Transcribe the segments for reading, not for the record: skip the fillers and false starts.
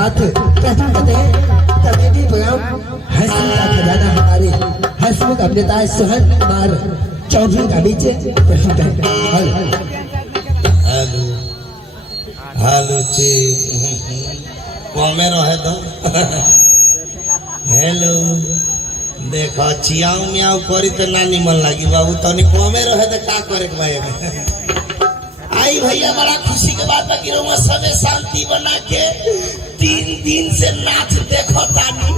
साथ कहते हैं तपेदी प्रोग्राम हंसमुख का खजाना हमारे हंसमुख अभिनेता सोहन कुमार चौधरी का नीचे प्रस्तुत है। हेलो हेलो ठीक कमे रहे तो हेलो देखो चियाऊ मियाऊ करी तो ना निमन लगी बाबू तनी कमे रहे तो का करे के भाई आई भैया बड़ा खुशी के बात बाकी रहुआ सबे शांति बना के 3 दिन से नाच देखो तानी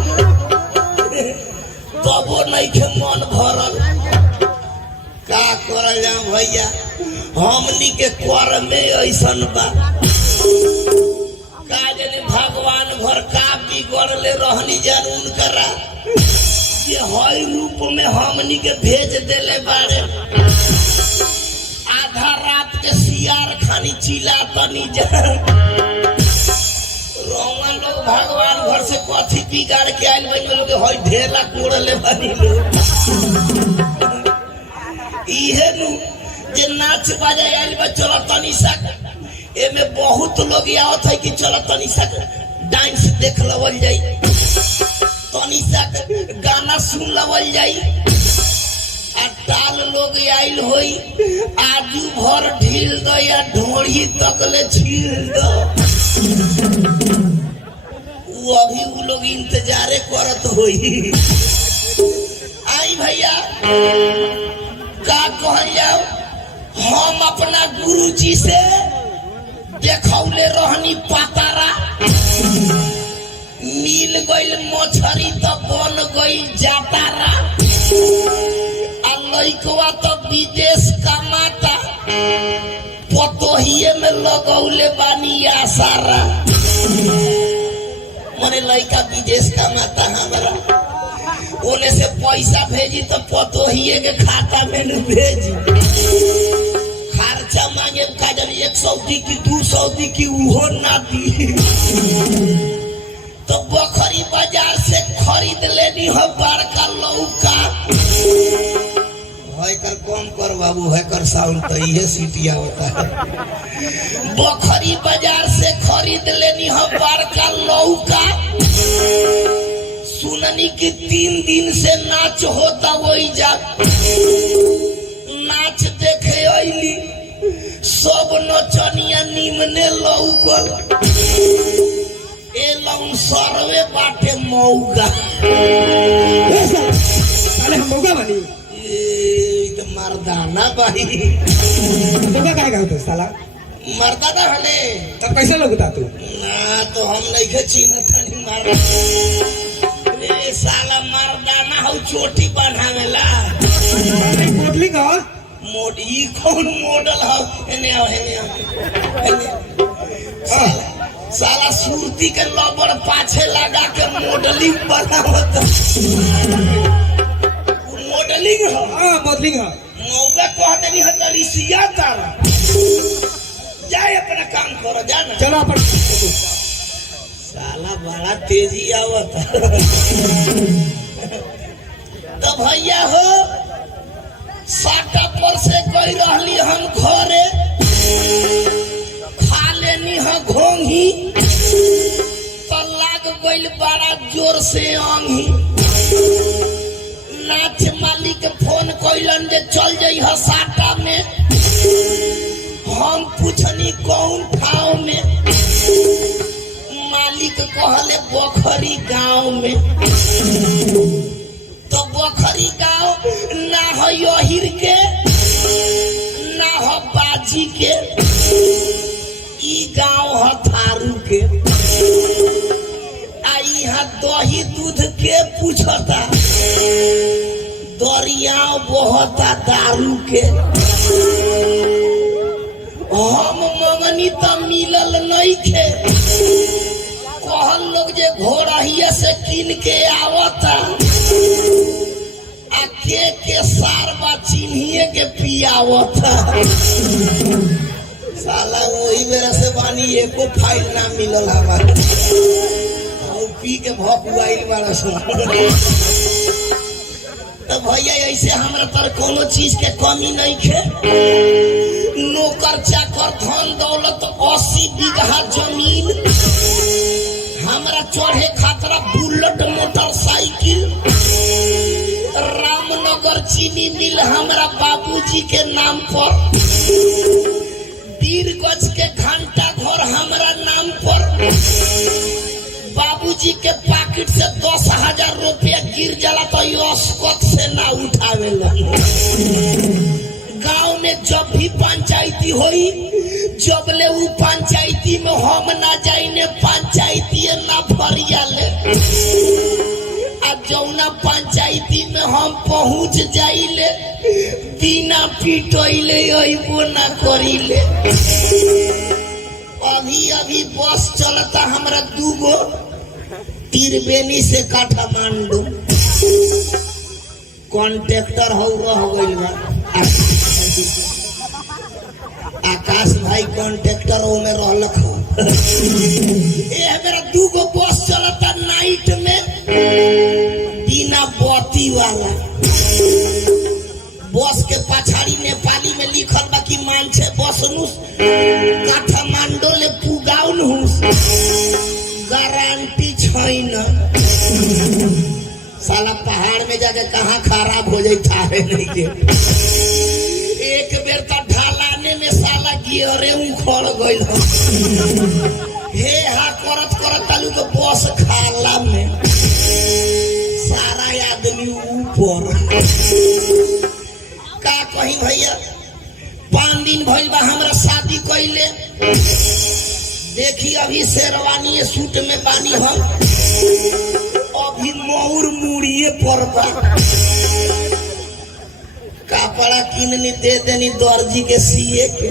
तबो नहीं के मन भरल का करल जाओ भैया हमनी के कर में ऐसन बा का जाने भगवान घर का बिगड़ले रहनी जरूर करा ये हई रूप में हमनी के भेज देले बारे आधा रात के सियार खानी चिल्ला तनी रोमन लोग भगवान घर से कथी बिगाड़ के आइल बन लोग हई ढेला कोड़ले बनी लोग इहे नु जे नाच बाजा आइल बा चलो तनी सा एमे बहुत लोग आवत है कि चलो तनी सा डांस देख लवल जाई तनी सा गाना सुन लवल जाई आ टाल लोग आइल होई आजू भर ढील दो या ढोड़ी तकले छील दो वो अभी वो लोग इंतजारे करत होई आई भैया का कहल जाओ हम अपना गुरुजी से देखौले रहनी पातारा मिल गइल मछरी तो बन गई जातारा आ लइकवा तो विदेश कमाता पतोहिए में लगौले बानी आसारा मने लइका विदेश कमाता हमारा ओने से पैसा भेजी तो पतोहिए के खाता में न भेजी खर्चा मांगे काजल 100 दी की 200 दी की उहो ना दी तो बखरी बाजार से खरीद लेनी हो बड़का लौका हैकर कम कर बाबू हैकर साउंड तो ये सीटिया होता है बखरी बाजार से खरीद लेनी हो बड़का लौका सुननी की 3 दिन से नाच होता वही जा नाच देखे आईली सब नचनिया निमने लौकल ए लौन सरवे बाटे मौगा साले हम मौका बनी ए तो मर्दाना भाई मौका काहे कहत साला मर्दाना हले तब कैसे लगता तू ना तो हम नहीं के चिन्हत नहीं मार ए साला मर्दाना हौ चोटी बनावेला मॉडलिंग हो मोडी कौन मॉडल हो हेने आओ साला सूरती के लबड़ पाछे लगा के मॉडलिंग बनावत मॉडलिंग हो हां मॉडलिंग हो मौका कह देनी है तरिसिया तारा जाए अपना काम करो जाना चलो अपन साला बड़ा तेजी आवत तो भैया हो साटा पर से कोई रहली हम घरे खा लेनी है घोंघी तो लाग गइल बड़ा जोर से आंधी नाच मालिक फोन कइलन जे चल जाई है साटा में हम पूछनी कौन ठाव में मालिक कहले बखरी गांव में तो बखरी गांव ना हो यहिर के ना हो बाजी के ई गांव हो थारू के आई हा दही दूध के पूछता दरियाव बहता दारू के हम मंगनी तो मिलल नहीं खे कहल लोग जे घोड़हिया से कीन के आवता आ के सार बा चिन्हिए के पियावता साला वही बेरा से बानी एको फाइल ना मिलल हमारे और पी के भकुआइल बारा सो तो भैया ऐसे हमरा पर कोनो चीज के कमी नहीं खे नौकर चाकर धन दौलत 80 बीघा जमीन चढ़े खातरा बुलेट मोटरसाइकिल रामनगर चीनी मिल हमरा बाबूजी के नाम पर, बीरगंज के घंटा घर हमरा नाम पर, बाबूजी के पॉकेट से 10,000 रुपया गिर जाला तो यशकत से ना उठावे गांव में जब भी पंचायती होई जबले उ पंचायती में हम ना जाइने पंचायती ना फरिया ले अब जौना पंचायती में हम पहुंच जाइले बिना पिटोइले अइबो ना करिले। अभी अभी बस चलता हमरा 2 गो त्रिवेणी से काठमांडू कॉन्ट्रेक्टर हो रह गइल बा आकाश भाई कॉन्ट्रेक्टर में रहलक हो ए मेरा 2 गो बस चलता नाइट में बिना बत्ती वाला। बस के पछाड़ी नेपाली में लिखल बा कि मानछे बसनुस काठमांडू ले पुगाउनुस गारंटी छैन। साला पहाड़ में जाके कहाँ खराब हो जाए थाहे नहीं के। एक बेर तो ढलाने में साला गियरे उखड़ गइल हे हा करत करत तालू तो बस खाला में सारा आदमी ऊपर का कहीं भैया 5 दिन भइल बा हमरा शादी कइले। देखी अभी शेरवानी सूट में बानी हम अभी मोर मुड़िए पड़ता कपड़ा किननी दे देनी दर्जी के सिए के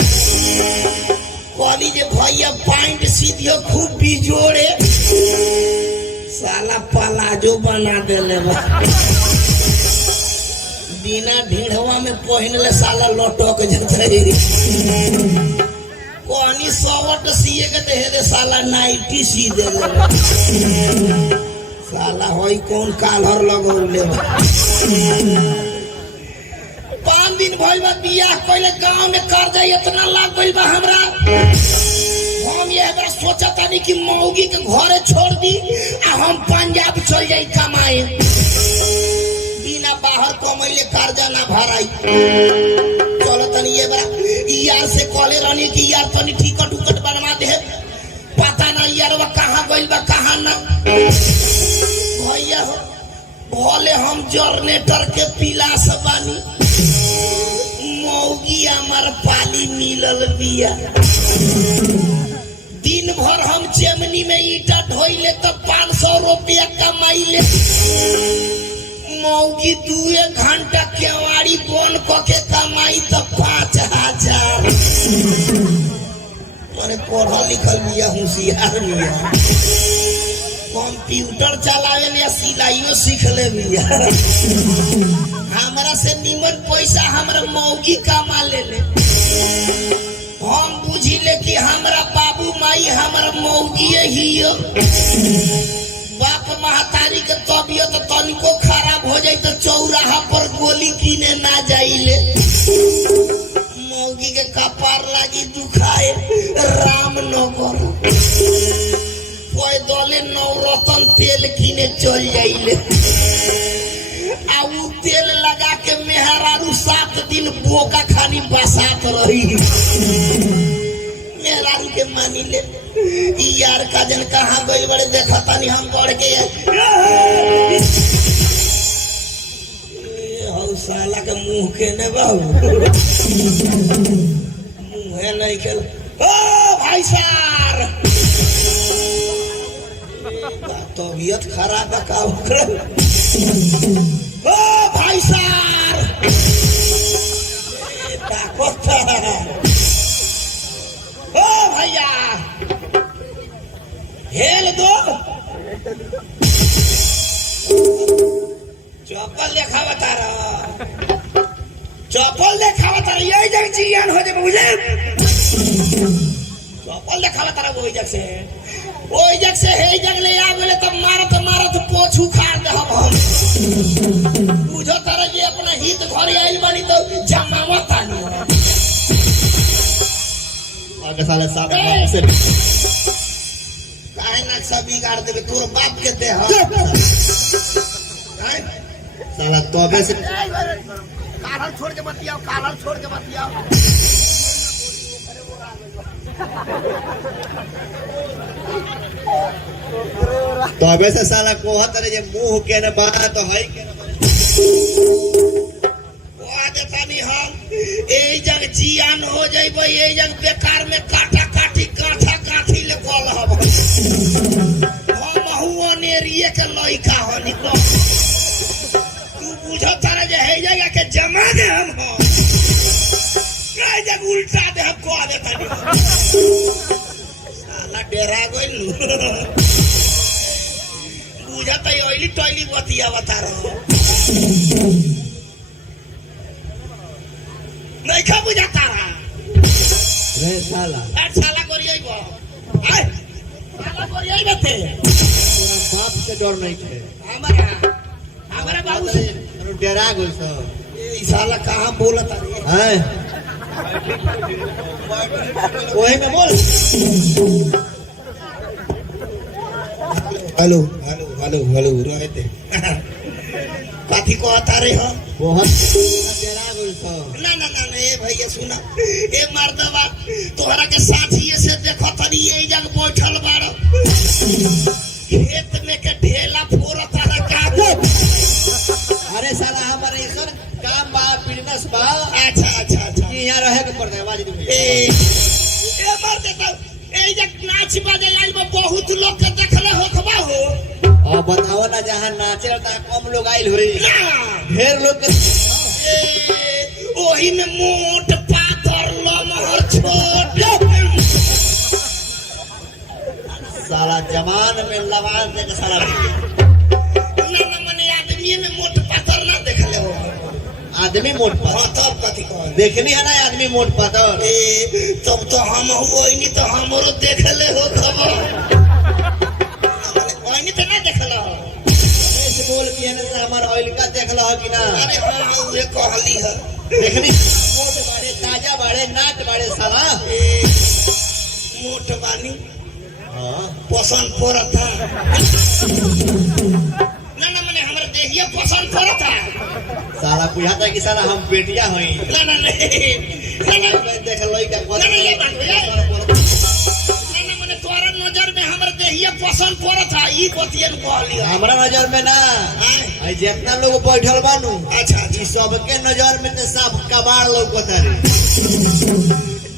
कहली जे भैया पैंट सीधियो खूब बिजोड़े साला पलाजो बना देले बा बिना ढीढ़वा में पहनले साला लटक जते कहनी सवट सिए के दे दे साला नाइटी सी देले साला होई कौन कालर लगौले बा। 5 दिन भइल बा बियाह कइले गांव में कर्जा इतना लाग गइल बा हमरा हम ये बड़ा सोचतानी कि मौगी के घरे छोड़ दी आ हम पंजाब चल जाई कमाए बिना बाहर कमैले कर्जा ना भराई। चलो तनी ये बड़ा यार से कॉले रहनी कि यार तनी टिकट उकट बनवा दे पता ना यार वो कहां गइल बा कहां ना भैया भले हम जनरेटर के पिलास बानी मौगी हमार पाली मिलल बिया। दिन भर हम चेमनी में ईटा ढोइले तो 500 रुपया कमाइले मौगी 2 घंटा केवाड़ी बन के कमाई तो 5,000। अरे पढ़ल लिखल बिया होशियार बिया कंप्यूटर चलावे ने सिलाइयो सीख ले बिया हमरा से निमन पैसा हमरा मौगी कमा ले हम बुझिले कि हमरा बाबू माई हमरा मौगी ही बाप महतारी के तबियत तनिको खराब हो जाए तो चौराहा पर गोली किने ना जाइले मौगी के कपार लागी दुखाए रामनगर पैदले नवरत्न तेल किने चल जाइले आ उ तेल लगा के मेहरारू 7 दिन बोका खानी बसात रही मेहरारू के मानी ले यार का जन कहाँ गइल बड़े देखता नहीं हम बढ़ के हौ साला के मुंह के ने बाबू मुंह नहीं के ओ भाई सार तबियत खराब है का ओ भाई सार ओ भैया हेल दो चप्पल देखा बता रहा चप्पल देखा बता रहा यही जग जियान हो जाए बुझे चप्पल देखा बता रहा वही जग से हे जग ले आ गए तब मारत पोछू खा दे हम बुझो तारा ये अपना हित घर आइल बानी तो जमावत आनी आगे साले 7 से काहे ना नक्शा बिगाड़ देबे तोर बाप के दे ह साला तबे से काढ़ल छोड़ के बतियाओ काढ़ल छोड़ के बतियाओ तबे से साला कोहत रे जे मुंह के न बात है के तनी हम ए जग जियान हो जइबे ए जग बेकार में काटा काठी काठा काठी ले कल हब हम हुआ नेरिए के लइका हनी तू बुझ तारा जे हे जगह के जमा दे हम हो ए जग उल्टा दे हम को दे तनी साला डेरा गइल बुझत है ओइली टोइली बतिया बता रहा नहीं खा बुझाता रे साला साला करिए बो आय साला करिए बते तेरा बाप के डर नहीं थे हमारा बाबू से तनु डरा गइल सब ए साला कहां बोलत है हैं ओहे में बोल हेलो हेलो हेलो हेलो रहते काठी को आता रे हो बहुत डरा गइल सब ना ना ना ए भैया सुना ए मर्दवा तोहरा के साथिए से देखो तनी ए जग बैठल बाड़ खेत में के ढेला फोरत है का अरे साला हमारे ऐसा काम बा बिजनेस बा अच्छा अच्छा अच्छा कि यहाँ रहे के पड़ता है आवाज दे ए मर्द तो ए जग नाच बजे आई में बहुत लोग के देखले होखबा हो और बताओ ना जहाँ नाचे ता कम लोग आइल हो रही ना ढेर लोग के ओही में मोट पाथर लमहर छोट साला जवान में लवान दे के साला ना ना मने आदमी में मोट पाथर ना देखले हो आदमी मोट हां पातर तब कथी कह देखनी है ना आदमी मोट पातर तब तो हम ओइनी तो हमरो देखले हो खबर ओइनी तो ना देखले हो ऐसे बोल के है ना हमारा ऑयल का देख लो कि ना अरे हां वे कहली है देखनी मोट बाड़े ताजा बाड़े नाट बाड़े साला मोट बानी हां पसंद पड़ता ना ना मने हमर देहिया पसंद पड़ता साला बुझाता कि साला हम बेटिया हई ना ना ना देख लई का नहीं, ये बात है। मने तोरा नजर में हमर देहिया पसंद पड़त है ई बतियन कहली हमरा नजर में ना आई जितना लोग बैठल बानू अच्छा ई सबके नजर में तो सब कबाड़ लौकत है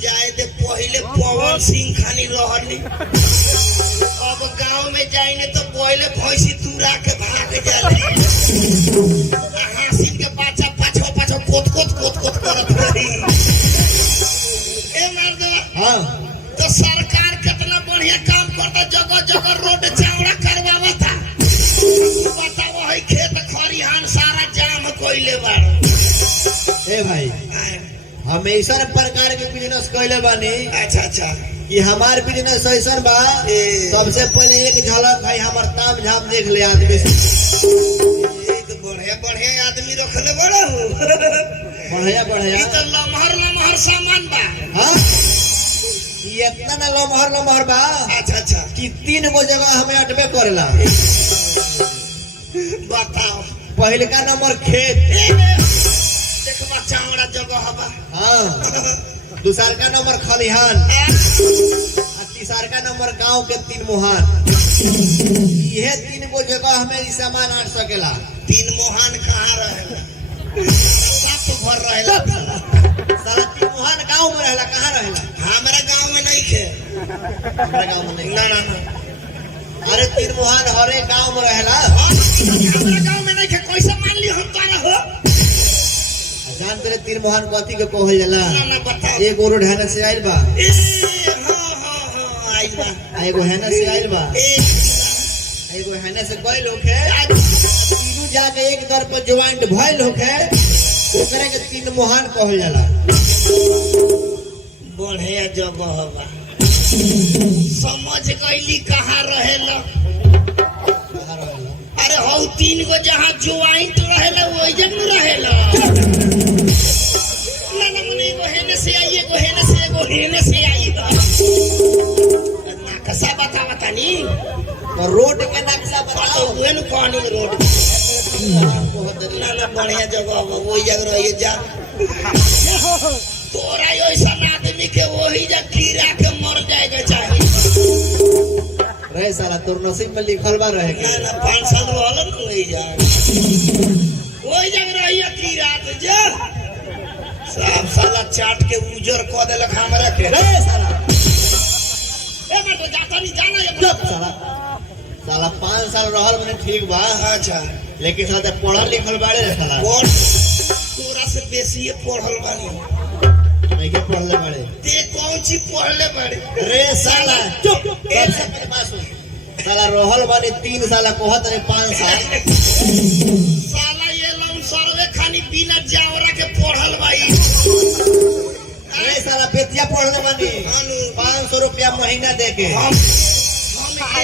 जाए दे पहले पवन सिंह खानी रहनी अब गांव में जाइने तो पहले भैंसी तुरा के भाग जाले हासिन के बच्चा पाछो पाछो कोत कोत कोत कोत करत रही ए मर्द हां तो सरकार कितना बढ़िया काम करता जगह जगह रोड चौड़ा करवावता बताओ है खेत खरिहान सारा जाम कोइले बाड़ ए भाई हम ऐसा प्रकार के बिजनेस कैले बानी अच्छा अच्छा कि हमार बिजनेस ऐसा बा सबसे पहले एक झलक है हमार ताम झाम देख ले आदमी तो बढ़िया बढ़िया आदमी रखले बड़ा हो बढ़िया बढ़िया ई तो लमहर लमहर सामान बा हां ये इतना ना लमहर बा अच्छा अच्छा कि 3 गो जगह हमें अटबे करेला बताओ पहले का नंबर खेत देखबा चांगड़ा जगह बा हाँ दूसर का नंबर खलिहान तीसर का नंबर गांव के 3 मुहान ये 3 गो जगह हमें ई सामान आट सकेला 3 मुहान कहाँ रहे सात भर रहेला सारा 3 मुहान गांव में रहेला कहाँ रहेला हमारा गांव में नहीं खे हमारे गांव में नहीं ना ना ना अरे 3 मुहान हरे गांव में रहेला हमारा गांव में नहीं खे कैसे मान ली हम तारा हो जान तेरे 3 मुहान कथी के कहल जाला ना ना बताओ एगो रोड हैना से आइल बा हाँ आइल बा एगो हैना से आइल बा एगो हैना से गइल होखे तीनों जाके एक दर पर ज्वाइंट भइल होखे ओकरे के 3 मुहान कहल जाला बढ़िया जगह बा समझ गईली कहाँ रहेला कहाँ रहेला अरे हौ 3 गो जहाँ ज्वाइंट रहेला वही जगह रहेला ना ना मने एगो हेने से आई एगो हेने से आई ना कैसा बता बतानी तो रोड के नक्शा बताओ। वेन पानी रोड ना बढ़िया जगह हो वही जगह रहिए जा तोरा ऐसा आदमी के वही जगह कीड़ा के मर जाएगा चाहिए रे साला तोर नसीब में लिखल बा रहे के ना 5 साल रहल न ले जा वही जगह रहिए कीड़ा तो जा सब साला चाट के उजर क देलक हमरा के रे साला ए बेटा जाता नहीं जाना ये चुप साला साला 5 साल रहल मैंने ठीक बा अच्छा लेकिन साला पढ़ल लिखल बाड़े रे साला पढ़ तोरा से बेसी पढ़ल बानी नहीं के पढ़ले बाड़े ते कौन चीज पढ़ले बाड़े रे साला चुप सबसे पहले बात सुन साला रहल बानी 3 साल कहत रे 5 साल साला ये लम सर्वे खानी बिना जावरा के पढ़ल भाई रे साला बेतिया पढ़ले बानी 500 रुपया महीना दे के हम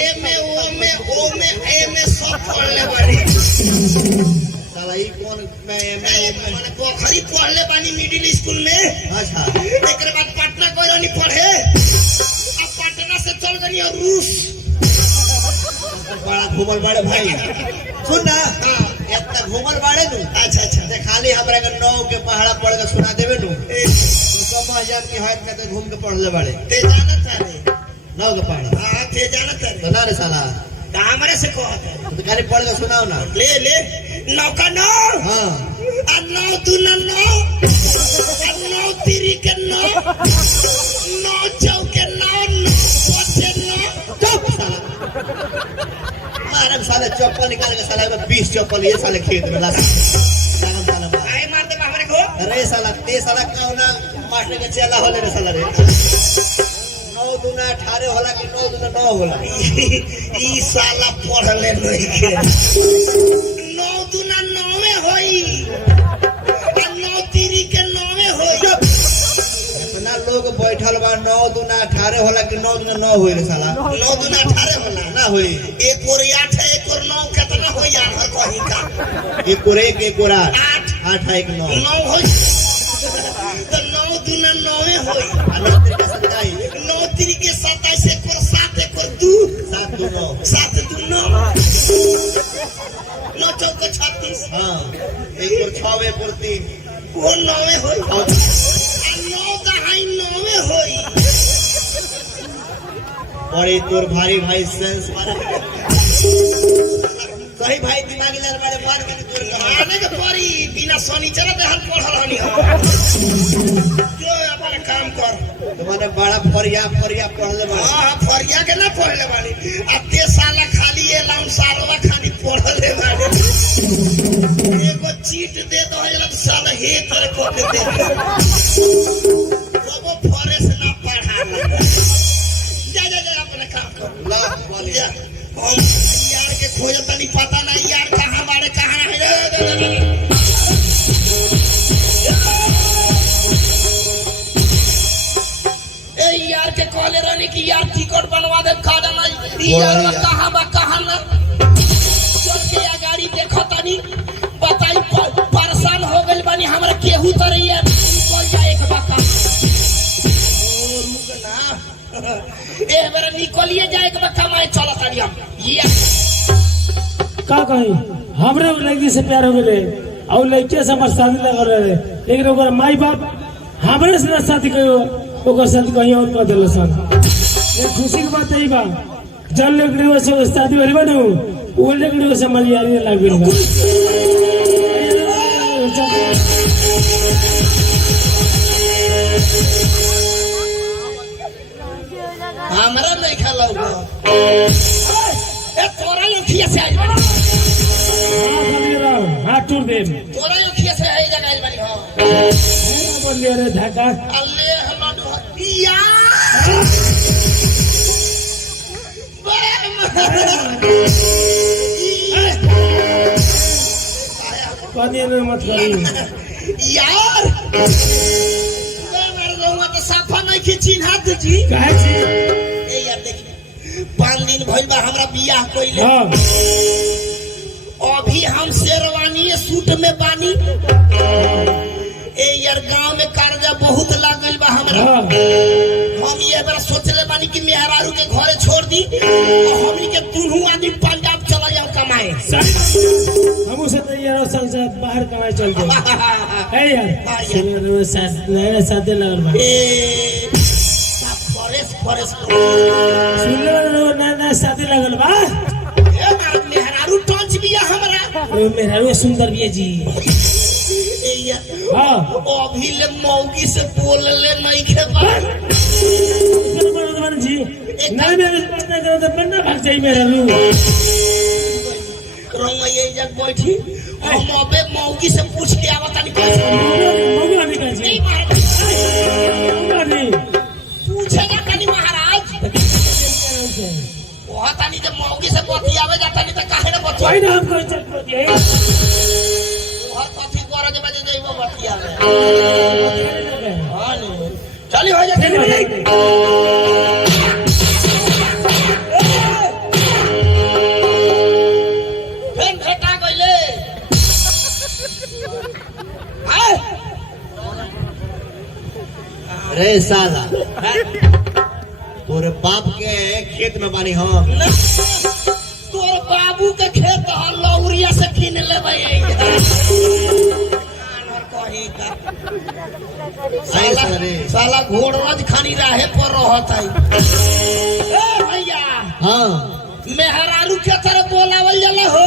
एमे ओमे सब पढ़ले बाड़ी साला ई कौन माने पोखरी पढ़ले बानी मिडिल स्कूल में अच्छा एकरे बाद पटना गइनी पढ़े अब पटना से चल गनी रूस बड़ा घूमल बाड़े भाई सुन ना इतना घूमल बाड़े नु अच्छा अच्छा ते खाली हमरा के 9 के पहाड़ा पढ़ के सुना देबे नु तो समझ जान की हाथ में तो घूम के पढ़ले बाड़े ते जाना चाहे 9 के पहाड़ा हां ते जाना चाहे तो ना रे साला तो हमरे से कहत है तो खाली पढ़ के सुनाओ ना ले नौका नौ हां आ 9 2 9 9 आ 9 3 के 9 9 चौके 9 9 5 9 चुप साला मारे साले चप्पल निकाल के साला में 20 चप्पल ये साले खेत में ला साला साला आए मार दे हमरे को अरे साला ते साला कौना मास्टर के चेला होले रे साला रे 9 दूना 18 होला कि 9 दूना 9 होला ई साला पढ़ले नहीं के 9 दूना 9 में होई आ 9 3 के 9 में होई इतना लोग बैठल बा 9 दूना 18 होला कि 9 दूना 9 होई रे साला 9 दूना 18 होला ना होई एक और 8 है एक और 9 कितना हो यार हर कहीं का एक और 1 एक और 8 8 1 9 9 होई तो 9 दूना 9 में होई अनंत के सताई 9 3 के 27 एक और 7 एक और 2 7 2 9 7 2 9 9 चौके 36 हां एक और 6 एक और 3 वो 9 में होई और 9 दहाई 9 में होई बड़े तोर भारी भाई सेंस मारे सही भाई दिमागी लाल वाले मार के तोर आने के परी बिना शनिचर पे हम पढ़ल हनी जो अपन काम कर तुम्हारे बड़ा फरिया पढ़ले बा हां फरिया के ना पढ़ले बानी अब ते साला खाली ए लाउन सालवा खाली पढ़ले बानी एगो चीट दे दो है साला हे कर को के दे वो फरेस ना पढ़ा जा अपना काम कर ला बोलिया हम यार के खोजत नहीं पता नहीं यार कहां मारे कहां है ए यार के कहले रहनी कि यार टिकट बनवा दे कादा नहीं यार कहां ना चल के या गाड़ी देखो तनी बताई परेशान हो गइल बानी हमरा केहू त रही है निकल जाए एक बाका रुक ना ए बेरा निकलिए जाए एक बाका मैं चला तनी हम ये का कही हमरे लड़की से प्यार हो गए और लड़के से हमारे शादी लगा रहे लेकिन ओकर माई बाप हमरे से शादी कहियो ओकर शादी कहीं और कर दिल सन ये खुशी की बात यही बा जन लड़की से शादी होली बने वो लड़की से मलियारी लग गई हमरा नहीं खेला ए तोरा लखिया से आई बानी हाथ टूट दे तोरा लखिया से आई जगह आई बानी हां बोल रे धक्का अल्ले हल्ला या पानी में मत करी यार मेरे लोगों तो साफा नहीं की चिन्हा दीजी काहे छी ए यार देखिए 5 दिन भइल बा हमरा बियाह कइले हां अभी हम शेरवानी सूट में बानी ए यार गांव में कर्जा बहुत लागल बा हमरा हां हम ये बार सोचले बानी कि मेहरारू के घरे छोड़ दी और हमनी के दुनू आदमी पंजाब चला जाओ कमाए। हम उसे तैयार संग से बाहर कमाए चल गए है यार। सुनिए नया साथे लगल बा फॉरेस्ट फॉरेस्ट सुन लो नया साथे लगल बा। ए मार मेहरारू टंच बिया हमरा। ओ मेहरारू सुंदर बिया जी। ए या हां अभी ले मौगी से बोल ले नहीं के बात जी ना पता करो तो बन्ना भाग जाई मेहरारू। रंग ये जग बैठी हम अबे मौगी से पूछ के आवता नहीं कैसे मौगी आने का जी नहीं मार नहीं पूछेगा कनी महाराज कहता नहीं जब मौगी से बतियावे जाता नहीं तो काहे ना बतिया कोई ना हम कोई चल दिए और कथी करे जे बजे जइबो बतियावे हां नहीं चली हो जा भेटा गइले हां रे साला तोरे बाप के खेत में बानी हम। तोर बाबू के खेत ह लौरिया से किन लेबै साला साला घोड़रज खानी राहे पर रहत है। ए भैया हाँ मेहरारू के तरह बोलावल जाला हो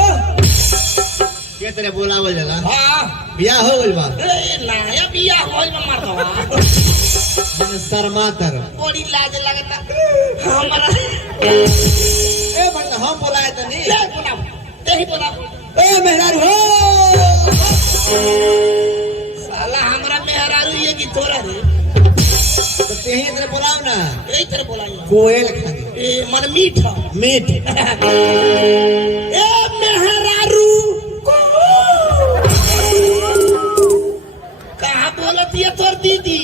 के तरह बोलावल जाला। हां बियाह हो गइल बा। ए नया बियाह होइल बा मर्दवा मैंने शर्मातर बड़ी लाज लगता हमरा। ए मतलब हम बोलाए त नहीं ले बोलाओ तेही बोलाओ ए मेहरारू हो साला हमरा मेहरारू ये की तोरा रे तो तेही तरह बोलाओ ना। यही तरह बोलाई कोयल खानी ए मन मीठा मीठ ए मेहरारू कहाँ बोलती है तोर दीदी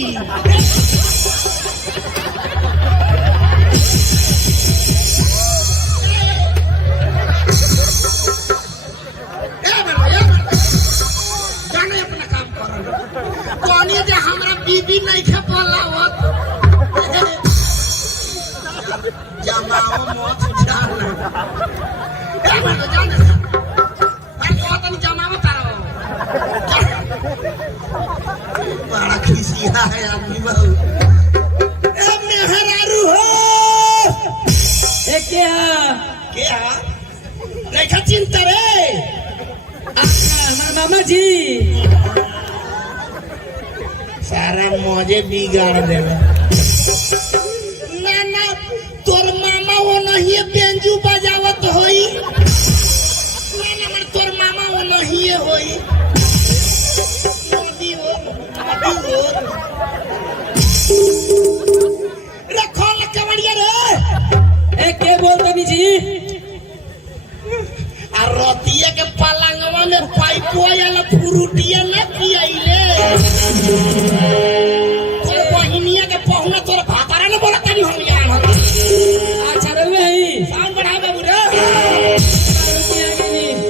जाने अपना काम कर कौन ये हमरा बीबी नहीं खे बोलावत जमाओ मत जान ए मत जान अरे कहत नहीं जमाओ तारो बड़ा खिसिया है आदमी बहु ए मेहरारू हो ए क्या क्या नहीं चिंता रे मामा जी सारा मौजे बिगाड़ देवे ना ना तोर मामा वो नहीं बेंजू बजावत होई ना ना तोर मामा वो नहीं होई मोदी हो रखो लकवड़िया रे ए के बोलतनी जी आ रतिया के पलंगवा में पाइपो वाला फ्रूटिया न पियाइले तोर बहिनिया के पहुना तोर भातारा न बोलत नहीं हम यहाँ अच्छा रहुए ही साउंड बढ़ा बाबू रे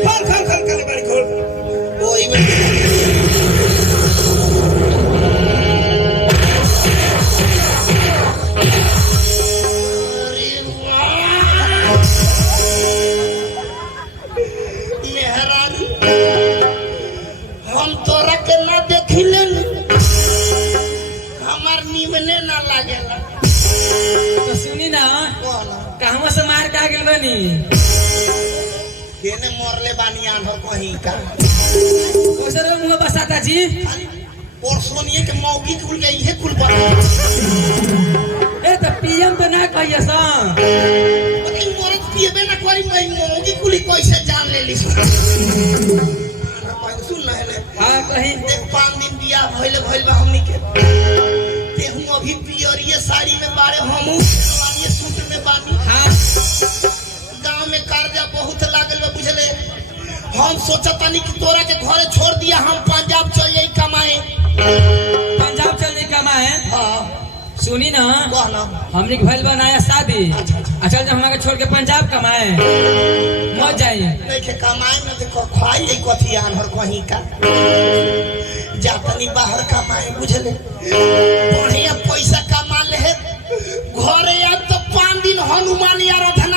खल बड़ी खोल ओई में अरे वाह मेहरारू हम तोरा के ना देखिले हमार निमने ना लागेला तो सुनी ना बोला कहवा से मार का गेल बनी केने मरले बानी आन्हर कहीं का ओसर मुंह बसाता जी और सोनिए के मौगी खुल गई है कुल पर ए तो पीएम तो ना कहिए सा लेकिन मरद पिएबे ना कोई मैं मौगी कुली कैसे जान ले ली सुन ना है हां कहीं देख 5 दिन बियाह भइल बा हमनी के तेहू अभी पियरिए साड़ी में बारे हमू वाली सूट में बानी हां गांव में कर्जा बहुत लागल बा बुझले हम सोचतानी कि तोरा के घरे छोड़ दिया हम पंजाब चल जाई कमाए पंजाब चलने का मां है हां सुनी ना कहना हमने के भइल बनाया शादी अच्छा जब हमारे छोड़ के पंजाब कमाए मत जाइए नहीं के कमाए में देखो खाई एक कथी आन्हर कहीं का जातनी बाहर कमाए बुझले बढ़िया पैसा कमा ले घरे अब तो 5 दिन हनुमान आराधना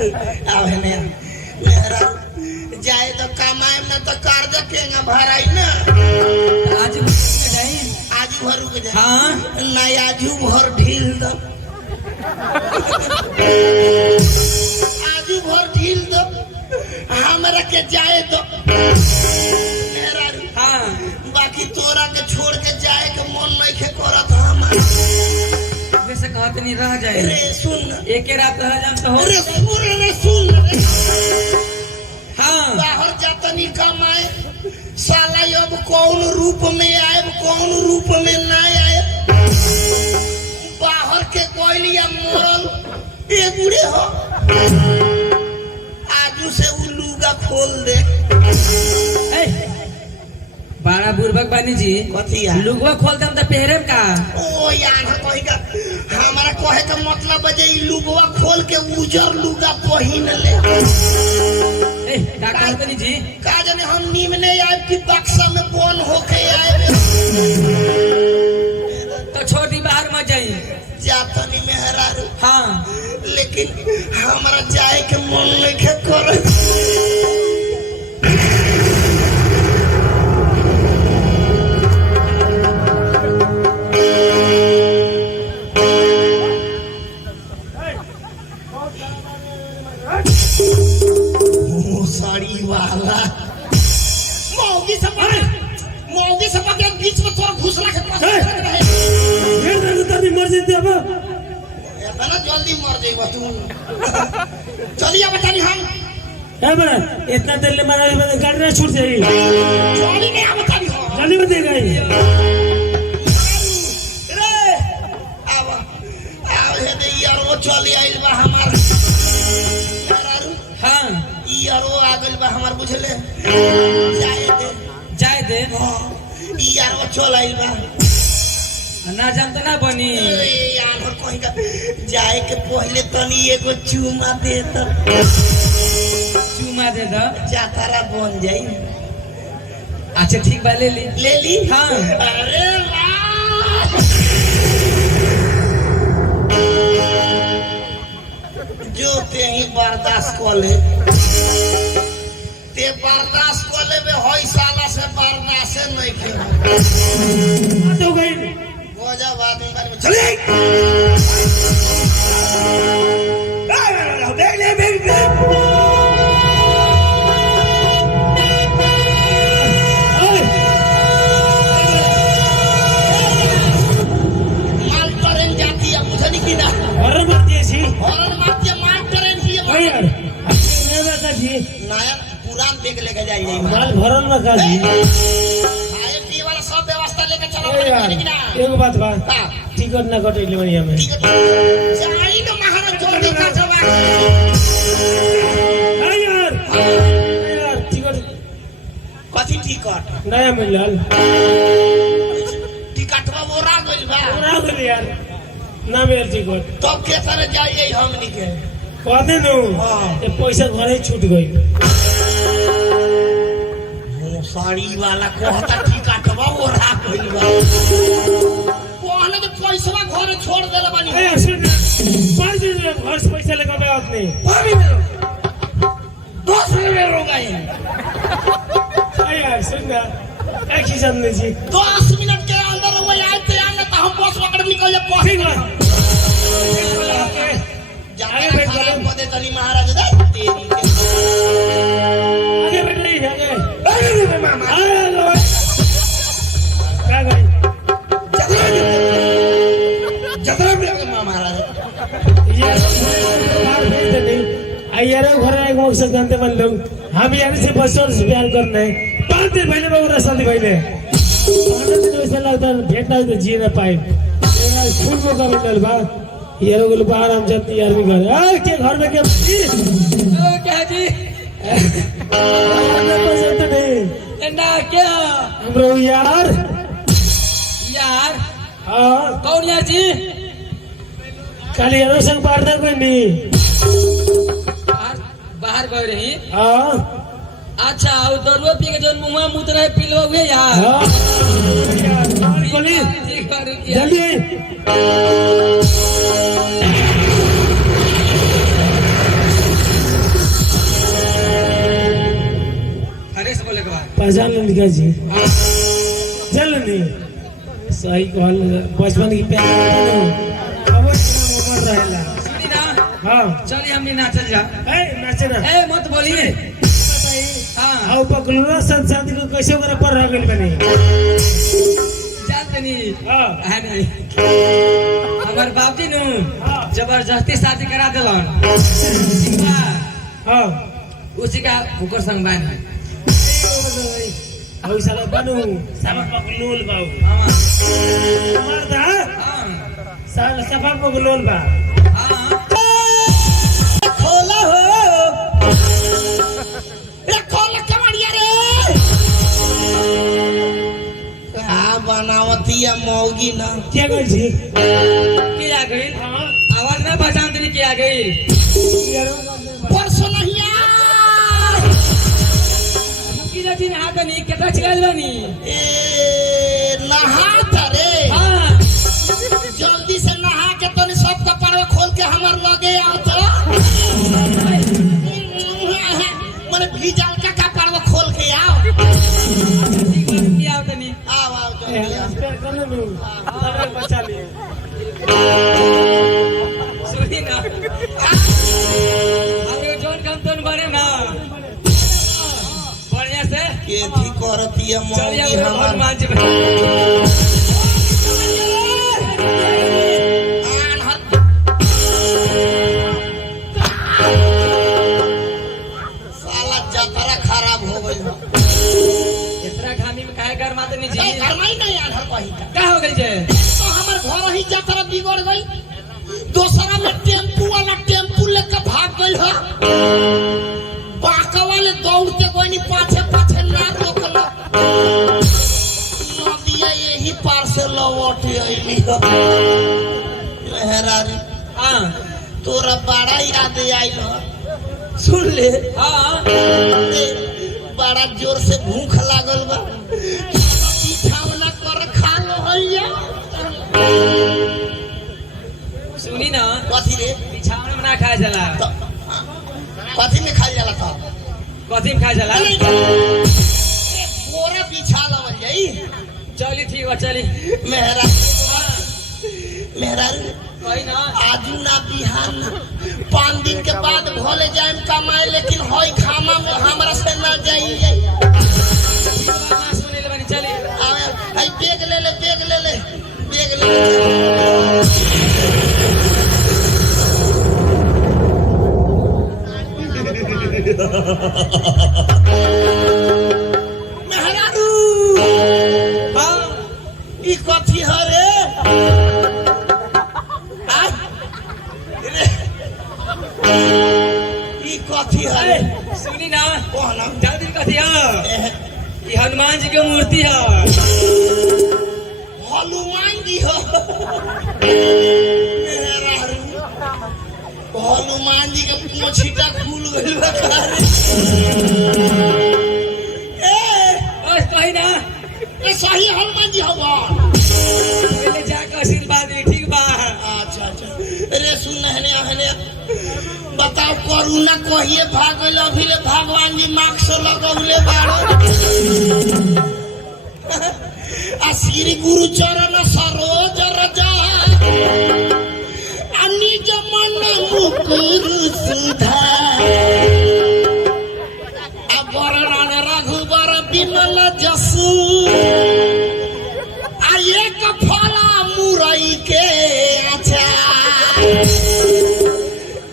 आवे ने मेहरा जाए तो कमाए ना तो कर्ज केंगा भराई ना आज जाई आज भर रुक जा हाँ ना आजू भर ढील दो आजू भर ढील दो हमरा के जाए तो मेहरा हाँ बाकी तोरा के छोड़ के जाए के मन नहीं के करत हमार वैसे कहत नहीं रह जाए रे सुन एक रात रह जाम तो हो रे सुन हाँ बाहर जातनी कमाए साला अब कौन रूप में आए कौन रूप में ना आए बाहर के कोयलिया मोरल ए बुढ़े हो आजू से उल्लूगा खोल दे ए, बड़ा बुर्बक बानी जी कथिया लुगवा खोल दम तो पहरेब का ओ यार कहेगा हमारा कहे का मतलब है जे ई लुगवा खोल के उजर लुगा पहिन ले ए का कहत नहीं जी का जाने हम नीम ने आए कि बक्सा में बोन होके आए तो छोटी बाहर मत जाई जातनी मेहरारू हाँ लेकिन हमारा जाए के मन नहीं के करे साड़ी वाला मौगी सब के बीच में तोर घुसला के पास रहे मेरे तो तभी मर जाते अब इतना जल्दी मर जाएगा तू चलिए बतानी हम है बड़ा इतना देर ले मारा गाड़ी ना छूट जाएगी जल्दी नहीं बतानी हम जल्दी बताएगा रे अब हे दे यार वो चली आइल बा हमार मेहरारू हाँ यार वो आ गइल बा हमार बुझले जाए दे हां यार वो चल आइल बा ना जाम तो ना बनी यार और कहेगा जाए के पहले तनी एगो चूमा दे तो चुमा दे दो जातारा बन जाई अच्छा ठीक बा ले ली ले ली हाँ। अरे वाह जो ते ही बर्दाश्त कर ले ते बर्दाश्त कर ले बे होई साला से बर्दाश्त नहीं के तो गई गोजा बाद में चले माल ट्रेन जाती है बुझनी की ना और मत जैसी और मत ये माल ट्रेन की भाई यार मैं बता जी नया पुरान बैग लेके जाइए माल भरल में का जी आए पी वाला सब व्यवस्था लेके चलो यार बुझनी की ना एक बात बा हां टिकट ना कटेले बढ़िया में ठीक है जाई तो महाराज जल्दी कर जवा यार टिकट कथी टिकट नया मिलल टिकटवा मोरा गइल बा ना बोल यार ना मिलल टिकट तब के तरह जाइए हमनी के कहते नु हाँ। ये पैसा घरे छूट गई साड़ी वाला कहता टिकटवा मोरा गइल बा कहने जे पैसा घरे छोड़ देले बानी ए सुन 5 दिन घर से पैसा लेकर बात नहीं 10 मिनट हो गए यार सुन ना एक ही जानने जी 10 मिनट के अंदर वो आए थे आने तो हम बस पकड़ निकल जाए बस ठीक बा जाके खराब कर दे तनी महाराज दे तेरी के आगे बैठ नहीं आगे मामा क्या गई जतरा में महाराज ये बाहर भेज दे नहीं यार घर एक मकसद जानते मन लोग हम यार से बसों से प्यार करना है 5 दिन पहले मेरा शादी पहले 5 दिन वैसे लगता भेटना तो जी ना पाए फुल मौका मिलल बा यार लोग बाहर हम जाते यार भी घर के घर में क्या क्या जी पसंद नहीं ना क्या ब्रो यार यार हाँ कौन यार जी कल यारों संग पार्टनर कोई नहीं बाहर गए रही हाँ अच्छा और दरुआ पी के जो मुंह मुत रहे पिलवा हुए यार हाँ बोली जल्दी दिखा जी चल नहीं सही कहल बचपन की प्यार अब उम्र रहेला सुनी ना हां चलिए हमने नाचल जा ए नाचे ना ए मत बोलिए हाँ आओ पकड़ो संसादी को कैसे करे पर रह गइल बनी जानते नहीं हां है नहीं हमार बाप जी नु हाँ। जबरदस्ती शादी करा दिलन ठीक बा हां उसी का ओकर संग बान औ साला बनू सब पकड़ोल बाऊ हाँ मर्दा हाँ साला सफा पकड़ोल बा हाँ खोला हो ए खोल कमाड़िया रे का बनावती है मौगी ना क्या कर जी क्या गई हां आवाज में पहचान नहीं क्या गई परसों नहीं की जाती ने हाथ नहीं केटा चिल्लाल बनी ए नहा रे हाँ जल्दी से नहा के तनी सब कपड़वा खोल के हमर लगे आओ तो माने भीजल का कपड़वा खोल के आओ ठीक बात किया होता नहीं आओ आओ जल्दी आओ। प्यार करने में हमरा बचा लिए सुनी ना अरे जोन कम तोन बने ना बढ़िया से के थी करती है चलिए मौगी हम हमर मान जी आन हट साला जतरा खराब हो गई हो इतना खानी में काहे कर माते नहीं ए, जी घर में ही नहीं आन हर कहीं का का हो गई जे तो हमर घर ही जतरा बिगड़ गई दूसरा में टेम्पू वाला टेम्पू लेकर भाग गई हो बाका वाले दौड़ते कोई नहीं पाछे पाछे ना रोकलो नदिया यही पार से लौट आईली हो लहरारी हां तोरा बड़ा याद आइल हो सुन ले हां ए, बड़ा जोर से भूख लागल बा बिछावना कर खा लो हैया सुनी ना कथी रे बिछावना में ना खाए चला तो, कथी में खाई जाला था कथी में खाए चला पूरा बिछा लवल जाई चली ठीक बा चली मेहरा मेहरा कहीं ना आजू ना बिहान ना 5 दिन के बाद भले जाए कमाए लेकिन हई खामा में हमरा से ना जाई मां सुने ले बनी चली हई बैग ले ले बैग ले ले बैग ले ले मेहरारू हां ई कथी हरे आ रे ई कथी हरे सुनी ना कोना जल्दी कथी है ये हनुमान जी की मूर्ति है हनुमान जी हो मेहरारू हनुमान जी के मोछीटा खुल गइल बा बस कहीं ना ए सही हनुमान जी हवा पहले जाकर आशीर्वाद दे ठीक बा अच्छा अच्छा रे सुन हने हने बताओ करुणा कहिए भागल अभिले भगवान जी मार्क्स लगौले बाड़ो आ श्री गुरु चरण सरोज रजा आ निज मन मुकुर सुधा आ वरण रघुबर बिमल जसु आ एक फला मुरई के अच्छा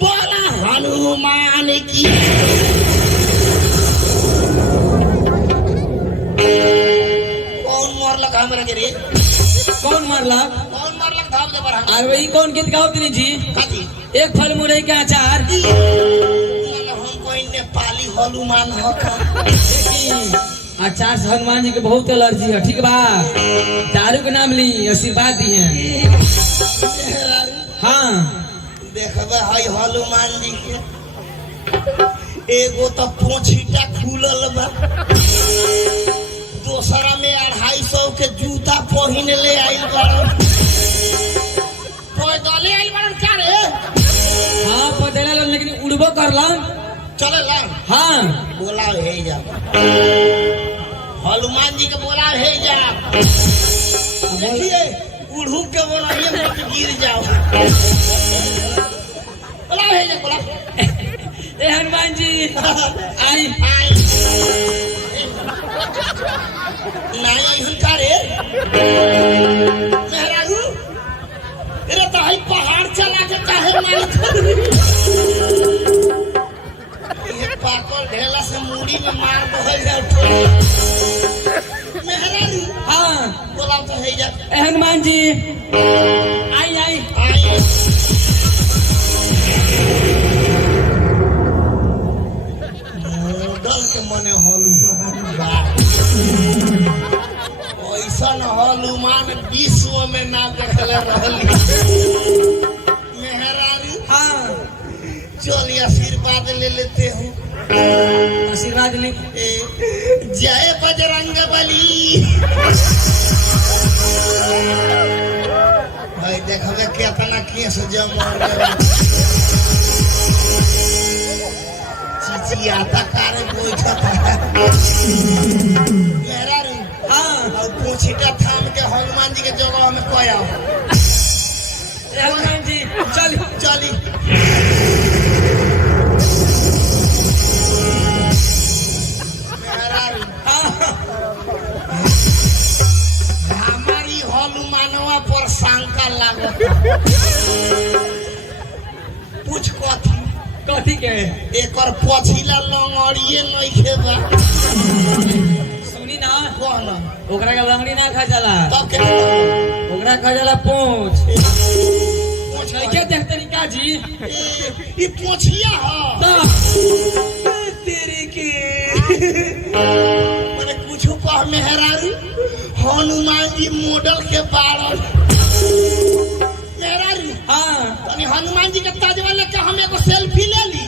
बोला हनुमान की कौन मरलक हमरा के रे कौन मारला कौन मरलक धाम दे पर हम और वही कौन गीत गाओ तनी जी कथी एक फल मुरई के अचार हम कोई नेपाली हनुमान हो का अचार से हनुमान जी के बहुत एलर्जी है ठीक बा दारू के नाम ली आशीर्वाद दी है हाँ देखबे हई हनुमान जी के एगो तो पोछीटा खुलल बा दोसरा में 250 के जूता पहिन ले आइल बाड़ो पैदले आइल बाड़ो का रे हाँ पतेला लेकिन उड़बो करला चले ला हाँ बोला हे जा हनुमान जी के बोला है जा देखिए उड़ू के बोला ये मत गिर जाओ बोला है जा बोला ए हनुमान जी आई नहीं हुनका रे मेहरारू तेरा तो है पहाड़ चला के काहे मारत ये पाकल ढेला से मूड़ी में मार बहल जाए मेहरारू हाँ बोला तो है जा ए हनुमान जी आई आई आई मोडल के मने हनुमान ऐसा हनुमान विश्व में ना देखले रहली मेहरारू हाँ चलिए आशीर्वाद ले लेते हूँ आशीर्वाद ले जय बजरंग बली भाई देखो कितना केस जमा चिचियाता कारे बैठता मेहरारू हाँ और पूछिटा थाम के हनुमान जी के जगह में कोया ए हनुमान जी चल चली मेहरारू हमारी हनुमानवा पर शंका लागत पूछ कथी कथी के एकर पछिला लंगड़िए नहीं खेबा सुनी ना कौन ओकरा के लंगड़ी ना खा जाला तब के ओकरा खा जाला पूंछ पूछ लइके देखते नी का जी ये पोछिया ह तो तेरे के मैंने कुछ कह मेहरारू हनुमान जी मॉडल के बारन मेहरारू हाँ तनी हनुमान जी के ताजवा लेके हम एगो सेल्फी ले ली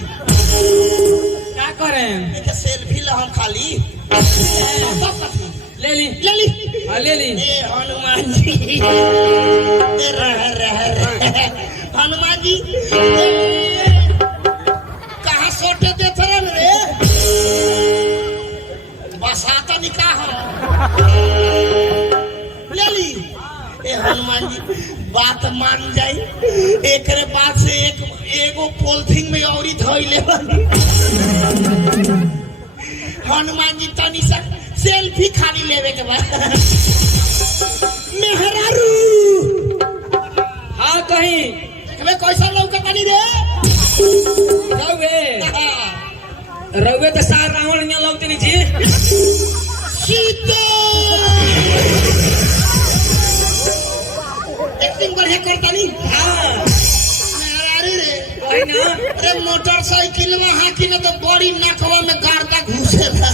का करें एक सेल्फी ले हम खाली तब कथी ले ली ले ली हाँ ले ली ए हनुमान जी रह हनुमान जी कहाँ सोटे देते रहे रे बसाता निकाह ले ली ए हनुमान जी बात मान जाई एकरे बाद से एगो पॉलिथीन में औरी धइले हनुमान जी तनी सा सेल्फी खाली लेवे के बाद मेहरारू हाँ कहीं देखबे कैसा लौका तनी रे रउवे तो सार रावण यहाँ लौटनी जी सीते एक्टिंग बढ़िया करता नहीं हाँ मेहरारू रे वही ना अरे मोटरसाइकिल में हाथी में तो बड़ी नाकवा में गाड़ता घुसे था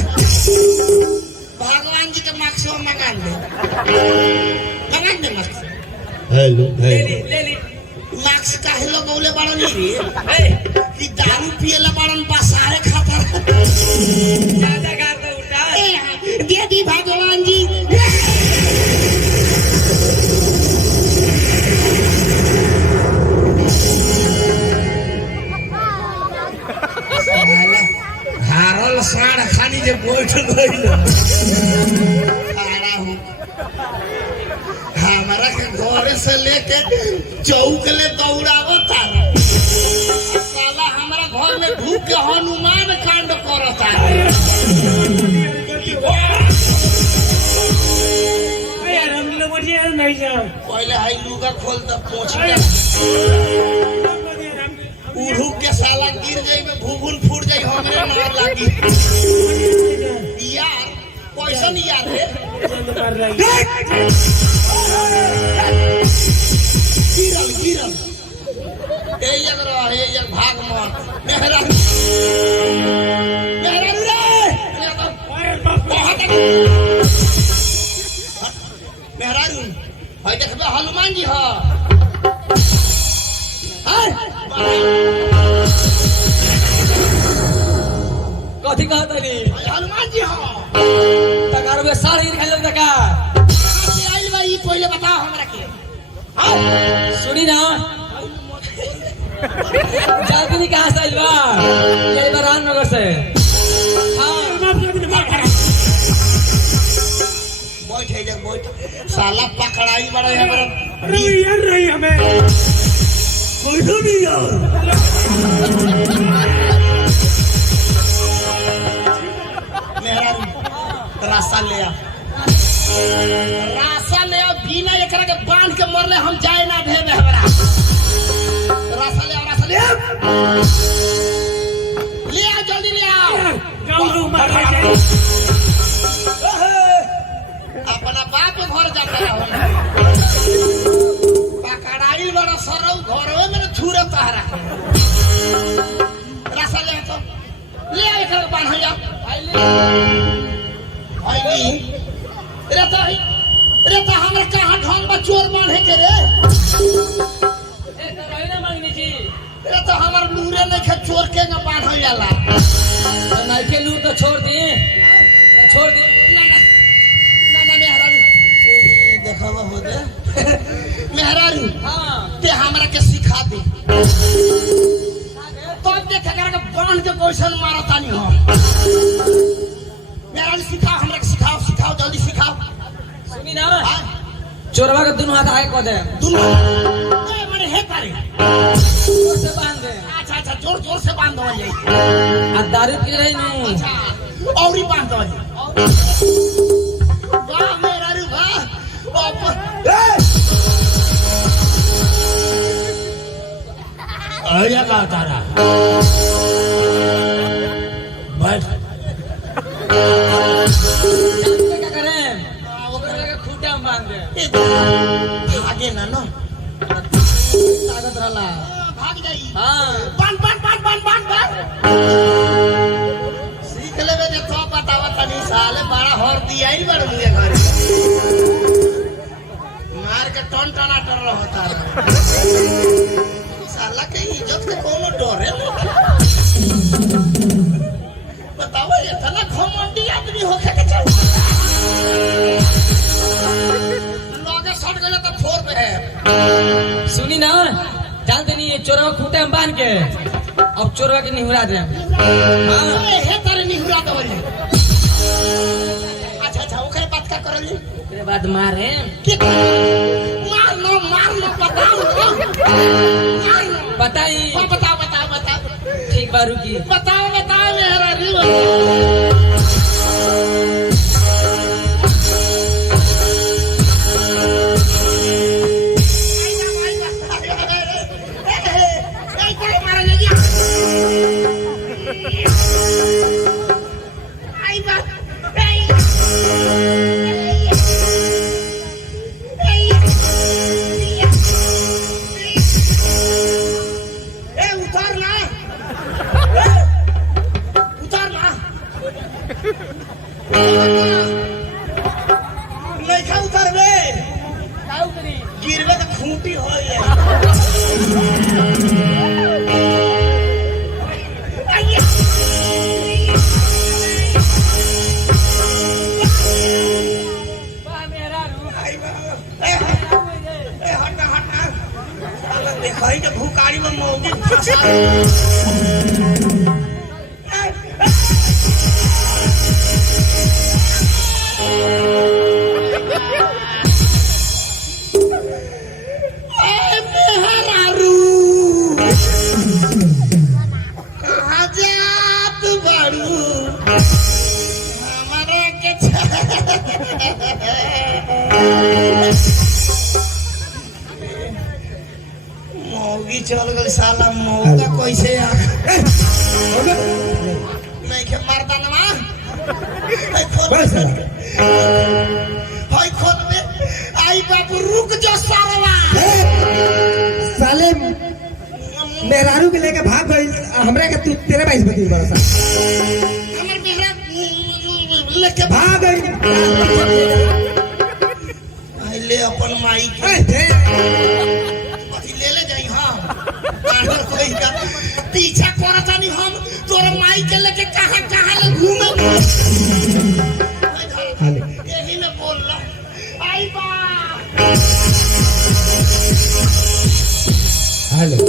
भगवान जी के मार्क्सवा मंगा दे मार्क्स हेलो ले ली मार्क्स काहे लगौले बाड़न रे ए कि दारू पियला बाड़न बसारे खाता ज्यादा गार तो उठा दे दी भगवान जी हारल साढ़ खानी जे बैठ गई हमारा के घर से लेके चौक ले दौड़ावता साला हमारा घर में ढूक के हनुमान कांड करता नहीं जा पहले हाई लुगा खोल द पोछ उड़ू के साला गिर जाइबे भूगुल फूट जाई हमरे मार लागी यार कैसन यार है गिरल ए जग रहा है जग भाग मत मेहरारू मेहरारू भाई देखबे हनुमान जी हा कथी कहत नी हनुमान जी हा तकार में साड़ी खेल तका आइल बा ई पहले बताओ हमरा के सुनी ना जाती नहीं कहाँ से आइल बा ये बरान नगर से हाँ बोल साला पकड़ाई बड़ा है बड़ा अरे यार नहीं हमें कोई तो नहीं यार मेरा रास्ता ले आ रास्ता ले आ बिना एकरा के बांध के मरले हम जाए ना दे हमरा रास्ता ले आ ले आ जल्दी ले आ गाँव लोग मार जाए अपना बाप घर जाता है पकड़ाई बड़ा सरौ घर में छुरे तहरा रास्ता ले तो ले आ एकरा के बांध जा भाई रे तो हमरा कहां ढंग में चोर बांधे के रे ए तो रही ना मांगनी जी रे तो हमर लूरे नहीं खे चोर के न बांधल जाला तो नहीं के लू तो छोड़ दी छोड़ दी ना मेहरारू देखवा हो दे मेहरारू हाँ ते हमरा के सिखा दे तो देख कर के बांध के क्वेश्चन मारता नहीं हो मेहरारू सिखाओ हमरा के सिखाओ जल्दी सिखाओ सुनी ना चोरवा के दोनों हाथ आए को दे दोनों माने हे करे जोर से बांध दे अच्छा जोर से बांध दो जाई आ दारू पी रही नु अच्छा और ही बांध दो वाह मेरा रे वाह अरे का तारा बस क्या करें ओकरा लगे खूंटा में बांध दे भागे ना ताकत रहला भाग जाई हाँ बांध सीख लेबे जे तो बतावा तनी साले बड़ा हर दिया ही बड़ मुझे घर मार के टनाटर रहता साला के इज्जत के कोनो डर है बताओ ये तना घमंडी आदमी होखे के चाहिए लगे सट गले तो फोर पे है सुनी ना जान देनी ये चोरवा खूंटे में बांध के अब चोरवा के निहुरा दे हाँ हे तारे निहुरा दवले अच्छा ओकरे बात का करल ओकरे बाद मारे मार लो बताओ बताई बताओ ठीक बारू की बताओ मेरा री गिरवे तो खूंटी हो देखा के भूकारी में मौगी मौगी चल गई साला मौका कैसे नहीं के मरदा ना भाई खोल में आई बाबू रुक जो सारवा साले मेहरारू के लेके भाग गई हमरा के तू तेरे बाईस बती बड़ा सा हमर मेहरा लेके भाग गई आई ले अपन माई के ले जाई हां आडर कोई का पीछा करता नहीं हम तोर माई के लेके कहां ले घूमे यही में बोल ला आई बा हेलो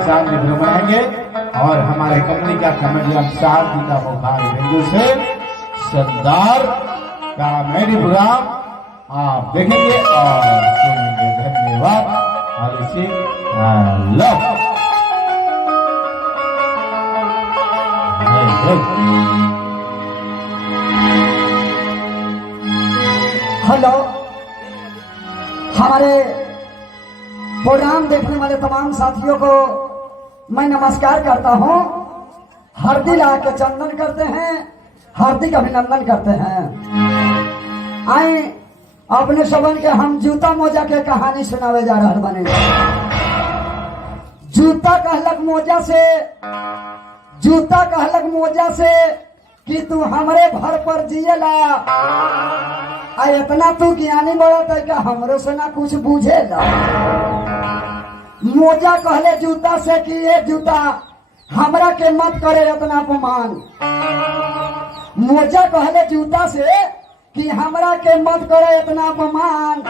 शांति घुमाएंगे और हमारे कंपनी का कमेडियन साहब जी का मुखार बिंदु से शानदार कॉमेडी प्रोग्राम आप देखेंगे और सुनेंगे। धन्यवाद। हरी सिंह लव। हेलो, हमारे प्रोग्राम देखने वाले तमाम साथियों को मैं नमस्कार करता हूं। हरदी ला के चंदन करते हैं, हार्दिक अभिनंदन करते हैं। आए अपने सबन के हम जूता मोजा के कहानी सुनावे जा रहे बने। जूता कहलक मोजा से कि तू हमरे घर पर जिएला, आ इतना तू ज्ञानी बड़ा तरीका हमरो से ना कुछ बुझेला। मोजा कहले जूता से कि ये जूता हमरा के मत करे इतना अपमान। मोजा कहले जूता से कि हमरा के मत करे इतना अपमान।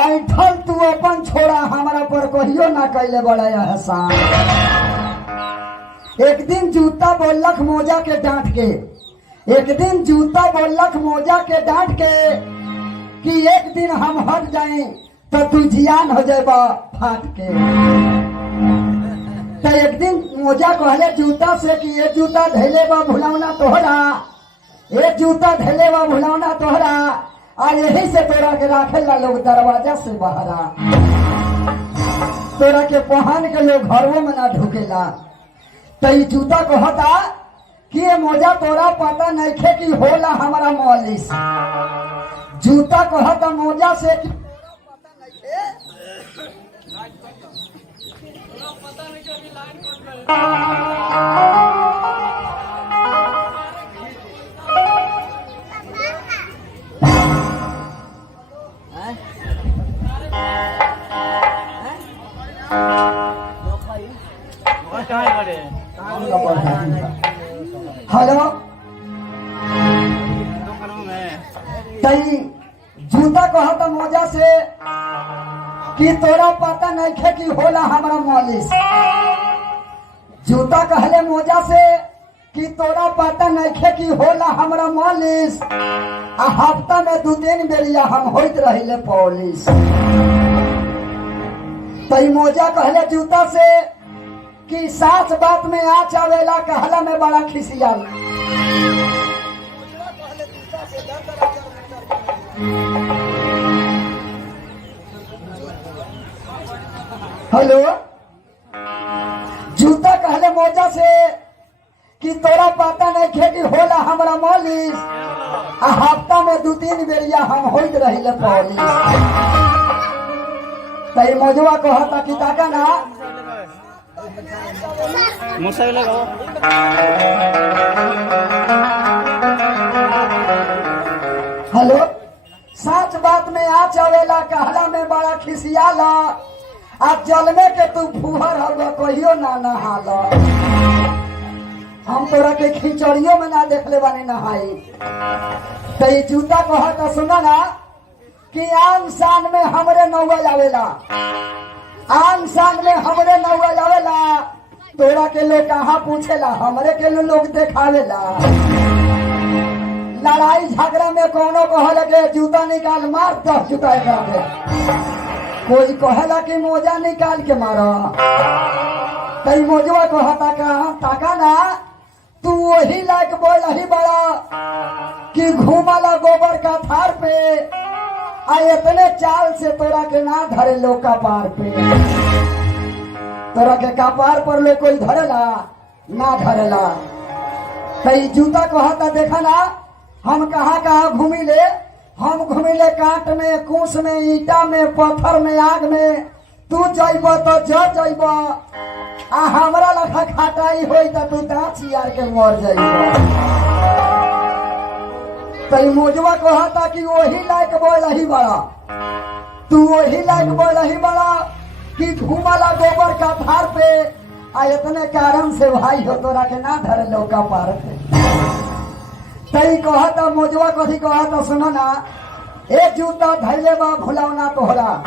ऐठल तू अपन छोड़ा, हमरा पर कहियो ना कैले बड़ा एहसान। एक दिन जूता बोलक मोजा के डांट के, कि एक दिन हम हट जाए तो तू जियान हो जाएगा फाट के। तो एक दिन मोजा कहले जूता से कि ये जूता धैले बा भुलावना तोहरा, ये जूता धैले बा भुलावना तोहरा, और यही से तोरा के राखे ला लोग दरवाजा से बहरा। तोरा के पहन के लोग घरों में ना ढुकेला। तो ये जूता कहता कि ये मोजा तोरा पता नहीं खे कि होला हमारा मौलिस। जूता कहता मोजा से कि पता नहीं खे। हेलो, तई जूता कहता मोजा से कि तोरा पता नहीं खे कि होला हमारा मौलिस। जूता कहले मोजा से कि तोरा पता नहीं खे कि होला हमारा मौलिस, आ हफ्ता में 2-3 बेरिया हम होइत रहिले पॉलिस। तई मोजा कहले जूता से कि सास बात में आ चावेला, कहला में बड़ा खिसियाल। हेलो, जूता कहले मोजा से कि तोरा पता नहीं खे कि होला हमारा मौलिस, आ हफ्ता में 2-3 बेरिया हम होइत रहिले पॉलिस। तई मोजवा कहता कि ताका ना हेलो, सच बात में आ चावेला, कहला में बड़ा खिसियाला, आ जलमे के तू फुहर होगा कहियो ना नहाला। हम तोरा के खिचड़ियों में ना देखले बानी नहाई। तो ये जूता कहता सुना ना कि आन शान में हमरे नौवल आवेला, आन शान में हमरे नौवल आवेला। तोरा के लोग कहाँ पूछेला, हमरे के लोग देखावेला। लड़ाई झगड़ा में कोनो कहला के जूता निकाल मार, 10 जूता एकरा पे। कोई कहला कि मोजा निकाल के मारा। कई मोजवा कहता का ताका ना तू वही लायक बोल ही बड़ा कि घूमला गोबर का थार पे, आ इतने चाल से तोरा के ना धरे लोग का पार पे। तोरा के कपार पर ले कोई धरेला ना धरेला। तई जूता कहता देखा ना हम कहाँ घूमिले, हम घूमिले काट में, कूस में, ईटा में, पत्थर में, आग में। तू जाइब तो जाइब, आ हमरा लखा खाटाई होई तो तू दाँत यार के मर जाइब। तई मोजवा कहता कि वही लायक बोल ही बड़ा, तू वही लायक बोल ही बड़ा कि घूमला गोबर का थार पे, आ इतने कारण से भाई हो तोरा के ना धरे लौका पार पे। तई कहता मोजवा कथी कहता सुनो ना, ए जूता धैले बा भुलावना तोहरा,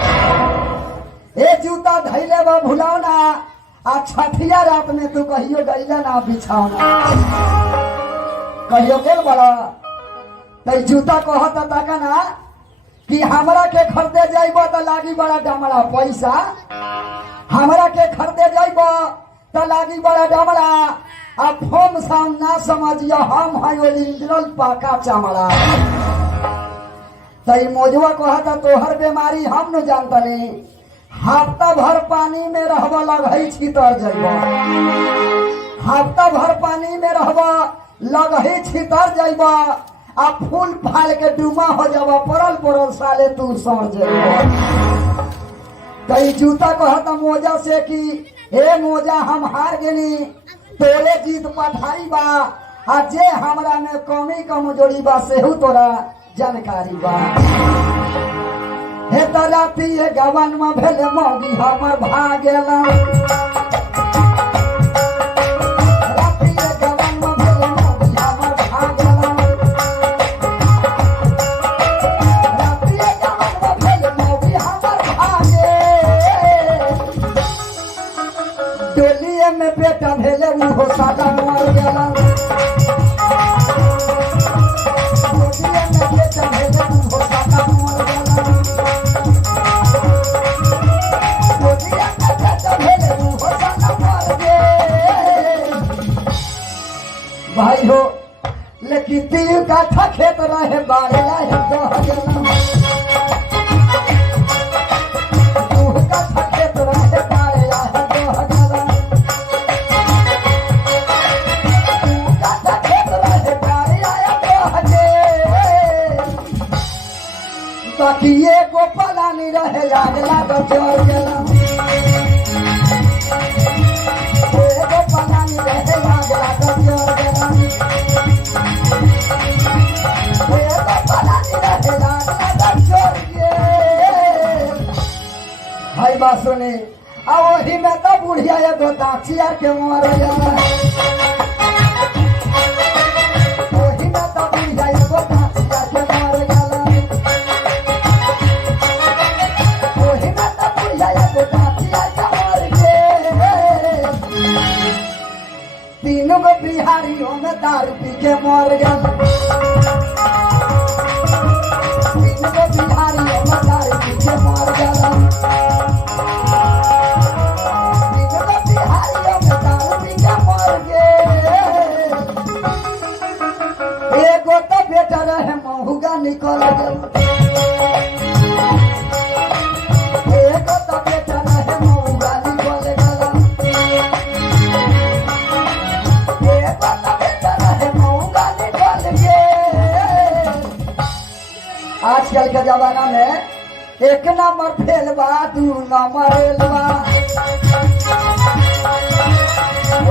ए जूता धैले बा भुलावना, आ छठिया रात में तू कहियो गईला ना बिछावना कहियो गेल बड़ा तई जूता कहता ताका ना कि हमरा के खरीदे जाइब तो लागी बड़ा डमड़ा पैसा हमरा के खरीदे जाइब तो लागी बड़ा डमड़ा आ फोम साम ना समझियो हम है ओरिजिनल पाका चमड़ा तई मोजवा कहता तोहर बीमारी हम न जानतनी हफ्ता भर पानी में रहब लगही छितर जाइब हफ्ता भर पानी में रहब लगही छितर जाइब आ फूल फाल के डूमा हो जावा पड़ल पड़ल साले तू सड़ जाइब कई जूता कहता मोजा से कि हे मोजा हम हार गेली तोरे जीत पठाई बा आ जे हमरा में कमी कमजोरी बा सेहू तोरा जानकारी बा हे तराती ये गवन में भेले मौगी हमर भागेला राती ये गवन में भेले मौगी हमर भागेला राती ये गवन में भेले मौगी हमर भागे डोलिए में बेटा भेले उहो सादा मर गेला डोलिए में बेटा भेले उहो सादा मर गेला भाई हो लेकिन 3 काठा खेत रहे बारेला है 2 काठा खेत रहे बारेला है 2 काठा खेत रहे बारेला है 2000 बाकी एगो पलानी रहे लागला तो चल गेला एगो पलानी रहे लागला तो चल गेला एगो पलानी रहे लागला तो चल गेला हाय बात सुनी आ वही में तो बुढ़िया एगो दाचिया के मर गेला वही में तो बुढ़िया एगो दाचिया के मर गेला वही में तो बुढ़िया एगो दाचिया के मर गेला 3 गो बिहारियों में दारू पी के मर गया 3 गो बिहारियों में दारू पी के मर गया 3 गो बिहारियों में दारू पी के मर गए एगो तो बेटा रहे महुगा निकल गया एगो तो बेटा रहे महुगा निकल गया आजकल के जमाना में 1 नंबर फेल बा 2 नंबर एलबा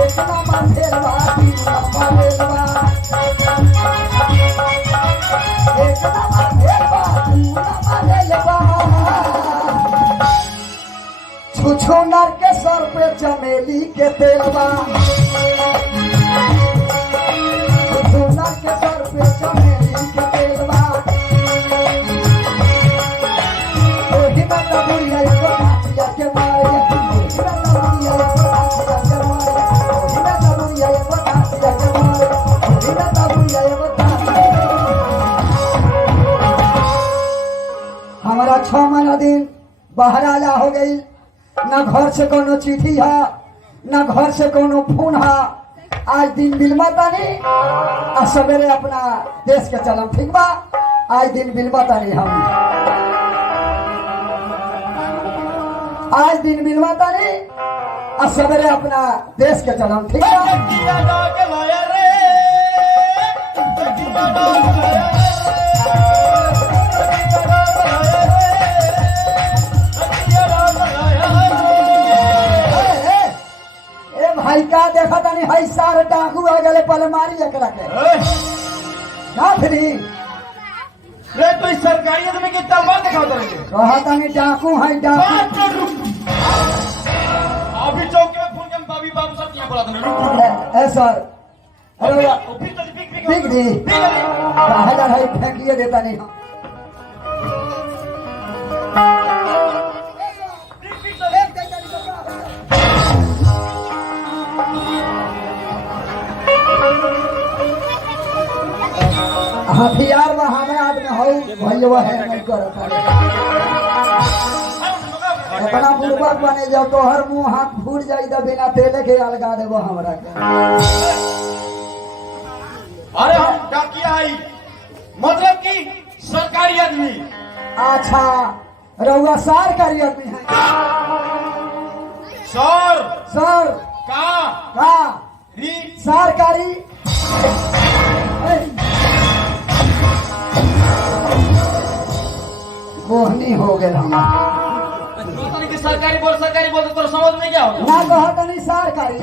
1 नंबर फेल बा 2 नंबर एलबा 1 नंबर फेल बा 2 नंबर एलबा छुछो नर के सर पे चमेली के तेलबा छुछो नर के सर पे चमेली के तेलबा हमारा 6 महीना दिन बाहर आला हो गई न घर से कोनो चिट्ठी है न घर से कोनो फोन है आज दिन बिलमता नहीं आ सवेरे अपना देश के चलम ठीक बा आज दिन बिलमता नहीं हम आज दिन बिलमता नहीं आ सवेरे अपना देश के चलम ठीक बा भाई का देखा तानी हई सार डाकू आ गए पलमारी एकरा के ना फ्री रे तो इस सरकारी आदमी के तलवार दिखाओ तो कहा तानी डाकू हई डाकू अभी चौक के फोन के बाबी बाबू सब क्या बोला था ए सर अरे फिर तो ठीक दी काहे हई फेंकिए देता नहीं हम हथियार में हमें आदमी हो भैया है नहीं करता अपना बुड़बक बने जब तोहर मुंह हाथ फूट जाई तो बिना तेले के अलगा देबो हमरा के। अरे हम डाकिया आई मतलब कि सरकारी आदमी। अच्छा रउआ सरकारी आदमी है। सर सर का री सरकारी मोहनी हो गए हमारा सरकारी बोल तो समझ में क्या होगा? ना कहा नहीं सरकारी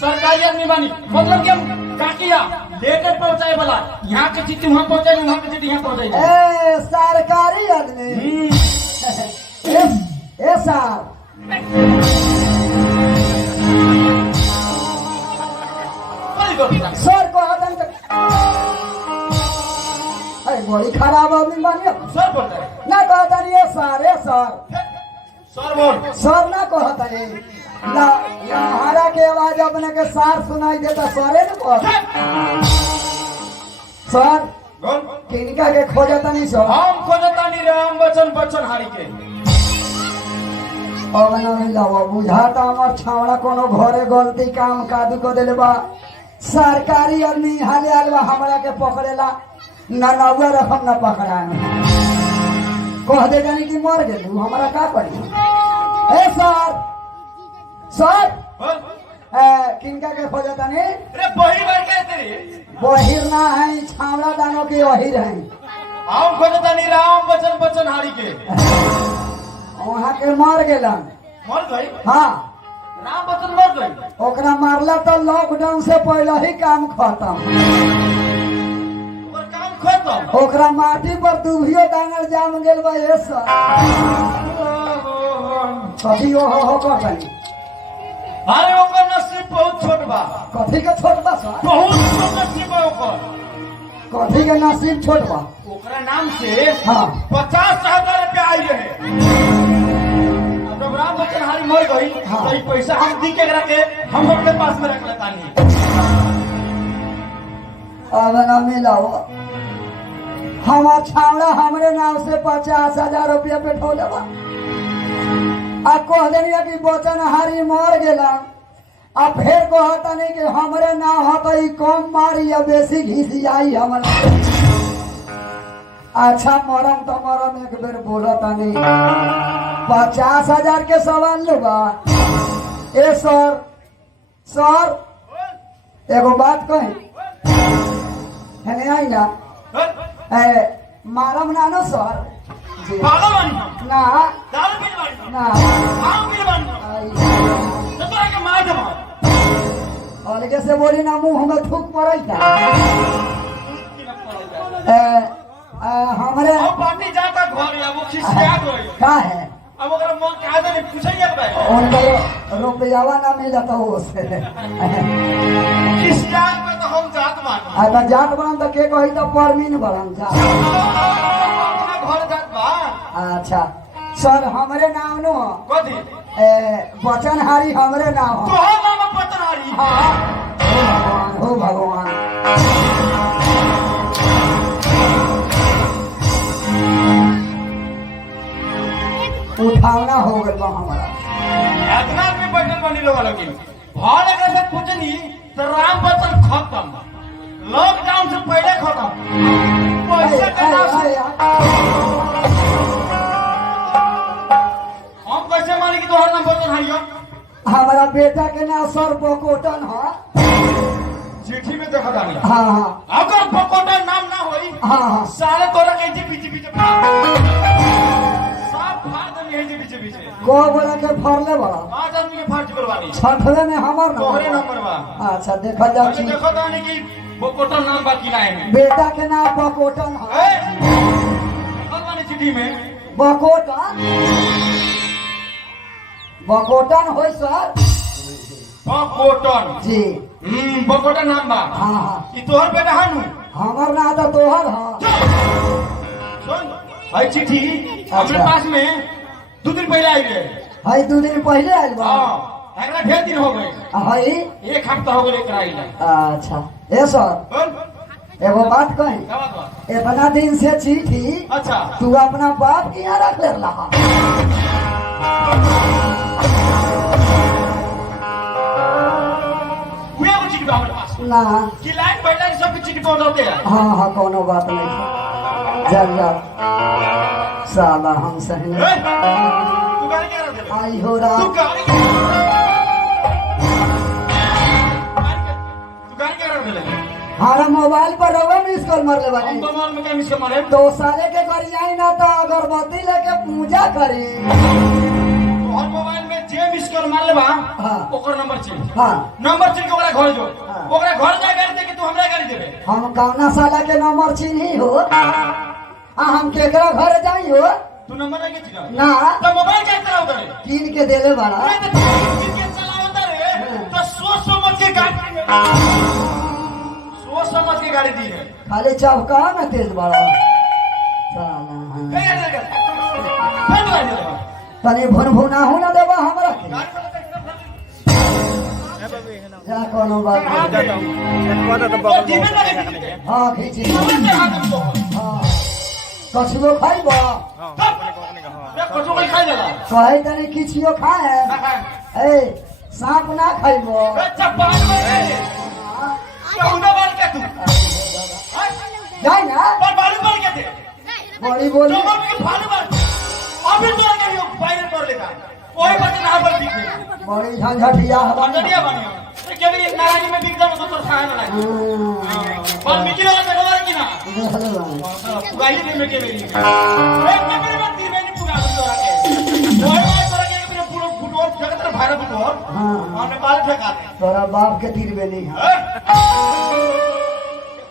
सरकारी आदमी बानी मतलब कि हम डाकिया लेकर पहुंचाए वाला यहाँ के चिट्ठी वहाँ पहुंचाए वहाँ के चिट्ठी यहाँ पहुंचाए। ए सरकारी आदमी ए सर सर को आदम बड़ी खराब आदमी बानी सर बोलता है ना कहता नहीं ए सर सर बोल सर ना कहता नहीं ना हमारा के आवाज अपने के सार सुनाई देता सरे न कहता सर बोल किनका के खोजता नहीं सर हम खोजता नहीं राम बचन हारी के अब नहीं लावा बुझाता हमार छावड़ा कोनो घरे गलती काम कादू को देले बा सरकारी आदमी हाले आलवा हमरा के पकड़ेला ना नौवा रकम ना पकड़ा कह दे जानी कि मर गेलू हमरा का करी ए सर किनका के खोजता नहीं अरे बही बार क्या तेरी बहिर ना है छावड़ा दानों के वहीर है हम खोजता नहीं राम बचन हारी के वहाँ के मर गेलन मर गई हाँ राम बचन मर गई ओकरा मारला तो लॉकडाउन से पहले ही काम खत्म और काम खत्म ओकरा माटी पर दुभियो डांगर जाम गेल बा ए सर कथी हो कही अरे ओकर नसीब बहुत छोट बा कथी के छोट बा सर बहुत छोट नसीब बा ओकर कथी के नसीब छोट बा ओकरा नाम से हाँ 50,000 रुपया आई रहे जब राम बच्चन हारी मर गई हाँ। तो ये पैसा हम दी के रखे हम अपने पास में रख लेता नहीं अब ना मिलाओ हम छावड़ा हमरे नाम से 50,000 रुपया पे ठो देवा आ कह देनिया कि बचन हारी मर गेला आ फिर कहता नहीं कि हमरे नाम हो तो ई कम मारी या बेसी घिसियाई हमरा अच्छा मरम तो मरम एक बेर बोलता नहीं 50,000 के सवाल लुबा ए सर एगो बात कही है आई ना मारम ना नो सर जी। पागल बानी ना दारू पीने बानी ना भांग पीने बानी तो तोरा के मार देबो अलगे से बोली ना मुंह में थूक पड़ई था हमरे अब पार्टी जाता घर या वो खिसिया गई का है अब अगर मन कहा तो पूछेंगे भाई उनका रुपयावा ना मिला तो उससे खिसिया पे तो हम जात मान आता जात बनम तो के कही तो परमीन बनम जा घर जात बा अच्छा सर हमरे नाम नो कथी बचन हारी हमरे नाम हो तो हम नाम पतनारी हाँ हो भगवान उठावना हो गल बा हमारा इतना भी बैठल बनी लोग लेकिन भाड़ अगर से पूछनी तो राम बचन खत्म लॉकडाउन से पहले खत्म पैसा का हम कैसे माने कि तोहर नाम बचन हरियो हमारा बेटा के नाम सर बकोटन है चिट्ठी में देखा जानी हाँ हाँ अगर बकोटा नाम ना होई हाँ हाँ सारे तोरा के पीछे सब फाड़ देनी है पीछे को बोला के फरले बड़ा 5 आदमी के फाड़ करवानी छठवे में हमार तोहरे नाम नंबर बा अच्छा देखा जाओ अभी देखो जानी कि बकोटा नाम बाकी ना है बेटा के नाम बकोटन है वाली चिट्ठी में बकोटन बकोटन हो सर बकोटन जी बकोटा नाम बा हाँ हाँ ई तोहर बेटा हनु हमार नाम तो तोहर है सुन आई चिट्ठी अपने पास में 2 दिन पहले आई है हई 2 दिन पहले आयल बा हां एकरा ढेर दिन हो गए हई 1 हफ्ता हो गए एकरा आइला अच्छा ए सर बोल एगो बात कही, क्या बात बा? इतना दिन से चिट्ठी अच्छा तू अपना बाप के यहाँ रख ले रहा। हुए वो चिट्ठी हमारे पास ना कि लाइन बैठा सब की चिट्ठी पहुंचाते हैं। हाँ हाँ कोनो बात नहीं, जब जा साला हम सही ए, तू गाड़ी क्या रख दे? आई हो तू रहा। गाड़ी क्या रख दे? हमारा मोबाइल पर रहुआ मिस कॉल मार ले हम तो माल में क्या मिस कर मारे? तो साले के करी आई ना तो अगरबत्ती लेके पूजा करी। और मोबाइल में जे मिस कॉल मार लेबा हाँ। ओकर नंबर चाहिए। हाँ नंबर चाहिए ओकरा घर जो हाँ। ओकरा घर जा गाड़ी दे के तू हमरा गाड़ी देबे। हम कौना साला के नंबर चिन्ही हो हम केकरा घर जाई हो तू नंबर नहीं के चिन्ह ना तो मोबाइल क्या चलाओ करे? कीन के देले बड़ा। मैं तो किन के चलाओ करे तो सोच समझ के गाड़ी सोच समझ के गाड़ी दी है। खाली चौका ना तेज बड़ा साला। क्या कर फिर गाड़ी दे तनी भुनभुना हो ना देबा हमरा के। जा कोनो बात नहीं। वो जीवन लगे हाँ खींची समझ हाथ को हाँ कछुओ खाइबो ये कुछ कोई खाई देला कहे तनी किछियो खाए ए सांप ना खाइबो। ए चप्पल में उड़ा मार के तू जाई ना पर बालू मार के दे बड़ी बोली जो मार के फालू मार अभी तो आगे यो फाइनल कर लेगा कोई बात ना पर दिखे बड़ी झंझटिया हवा अंदरिया बनियो के भी एक नाराजी में बिक जाओ तो खाए ना पर मिजी वाला जगह की ना गाड़ी में के मेरी एक नंबर में तीन महीने पूरा कर आके कोई बात कर के मेरे पूरा फुटबॉल जगत में भाईरा फुटबॉल हमने बाल फेंका तोरा बाप के तीर बेली है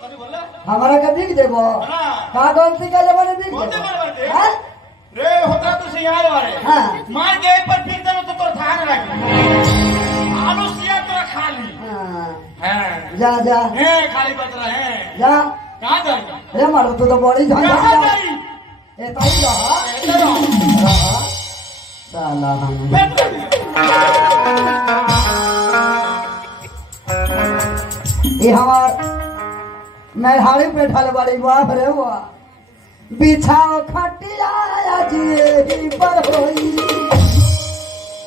कभी बोला हमारा के बिक देबो हां का गलती के लेबो ने बिक कौन से देबो बार हैं? रे होता तो से यहाँ वाले हाँ। मार के एक बार पीट देना तो तोर थान रख आलू सिया तो खा ली हाँ, हैं जा जा हैं खाली बतरा है जा कहां गई रे मारो तू तो बड़ी कहां झंझटिया गई ए ताई रहा इधर रहा साला हम ये हमार मेहराड़ी पे ढल बड़ी बाप रे वाह बिछाओ खटिया जी पर होई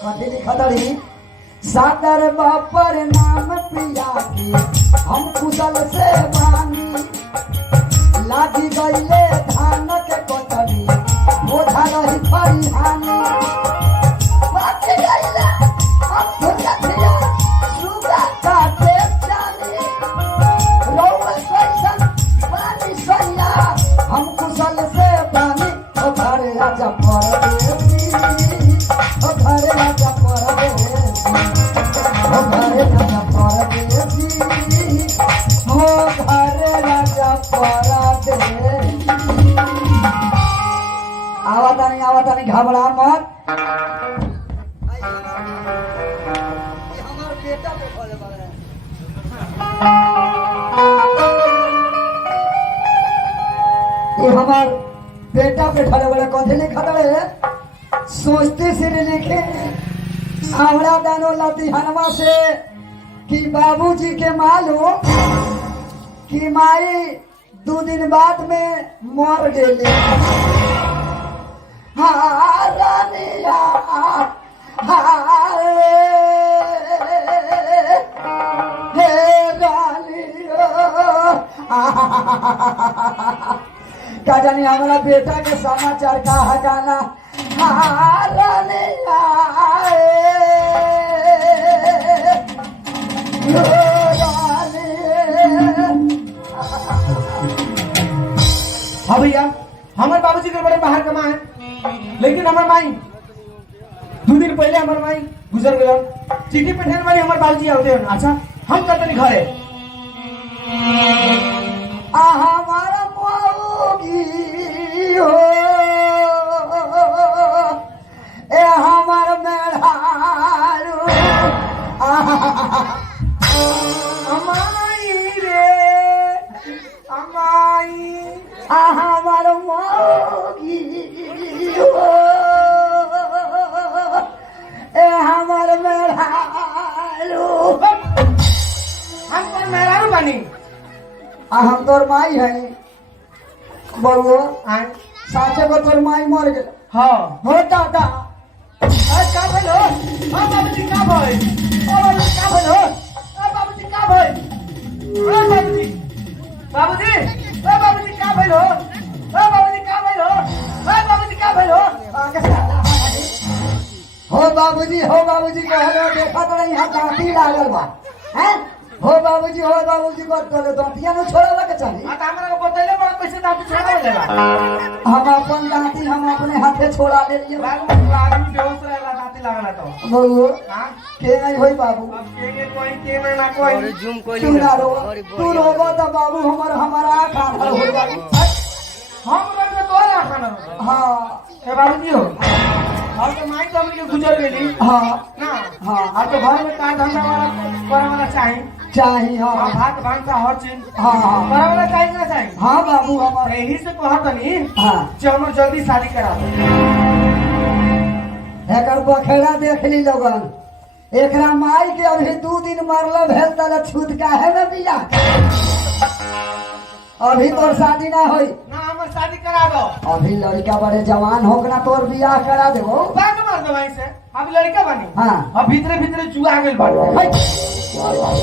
कथी लिखतड़ी सादर बापर नाम पिया की हम कुशल से बानी लागी गईले धान के कोतरी बोझा रही फरिहानी बाकी गईले हम फुलतिया सुबह काटे जानी रोवे कैसन पानी सैया हम कुशल से बानी ओ घरे राजा परदेसी ओ घरे राजा परदेसी ओ घरे राजा परदेसी ओ घरे राजा परदेसी। आवतानी घबरा मत। हमार बेटा पे खोले बारे ये हमार बेटा पे खड़े बड़े कौन लिखा रहे सोचते से लिखे आवड़ा दानो लाती हनवा से कि बाबूजी के मालूम कि माई 2 दिन बाद में मर गई। हाँ रानिया हे रानिया का जानी हमारा बेटा के समाचार का हकाना हाँ भैया हमारे बाबूजी के बड़े बाहर कमाए लेकिन हमारे माई 2 दिन पहले हमारे माई गुजर गए चिट्ठी पेठे वाली हमारे बाबूजी आते हैं। अच्छा हम कहते घरे हमारा मौगी हो ए हमार मेढ़ारू अमाई रे अमाई हमार मौगी हो ए हमार मेढ़ारू हम कौन मेहरारू बनी आ हम तोर माई है बउआ आए साचे को तोर माई मर गेल हाँ हो दादा का भेल हो बाबूजी का भेल बाबूजी का भेल हो बाबूजी का भेल बाबूजी बाबूजी बाबूजी का भेल हो बाबूजी का भेल हो बाबूजी का भेल हो हो बाबूजी कहलो देखा तो नहीं हम दांती लागल बा हैं हो बाबूजी कर तो दांतिया न छोड़े के चाहिए आ त हमरा को बतैले बड़ा कैसे दांत छोड़ा देला हम अपन दांती हम अपने हाथे छोड़ा ले लिए बाबू आदमी बेहोश रहला दांत लागला तो बउआ हां के नहीं होई बाबू अब के कोई के ना कोई तू ना रो तू रोबो तो बाबू हमारा खाना हो जाई हम लोग तो तोरा खाना हां ए बाबूजी हो हम तो माई तो हमके गुजर गेली हां ना हां आ तो घर में का धंधा वाला करे वाला चाहिए चाहिए हां भात भांसा हर चीज हां हां करे वाला चाहिए ना चाहिए हां बाबू हमारे यही से कहत नहीं हां चलो जल्दी शादी करा दो एकर बखेड़ा देख ली लोगन एकरा माई के अभी 2 दिन मरलो भेल तले छूत काहे में बिया अभी तोर शादी ना होई ना हमर शादी करा दो अभी लड़का बड़े जवान हो के ना तोर बियाह करा देबो बात मार दो भाई से अब लड़का बनी हां अब भीतरे भीतरे जुआ गेल बाटे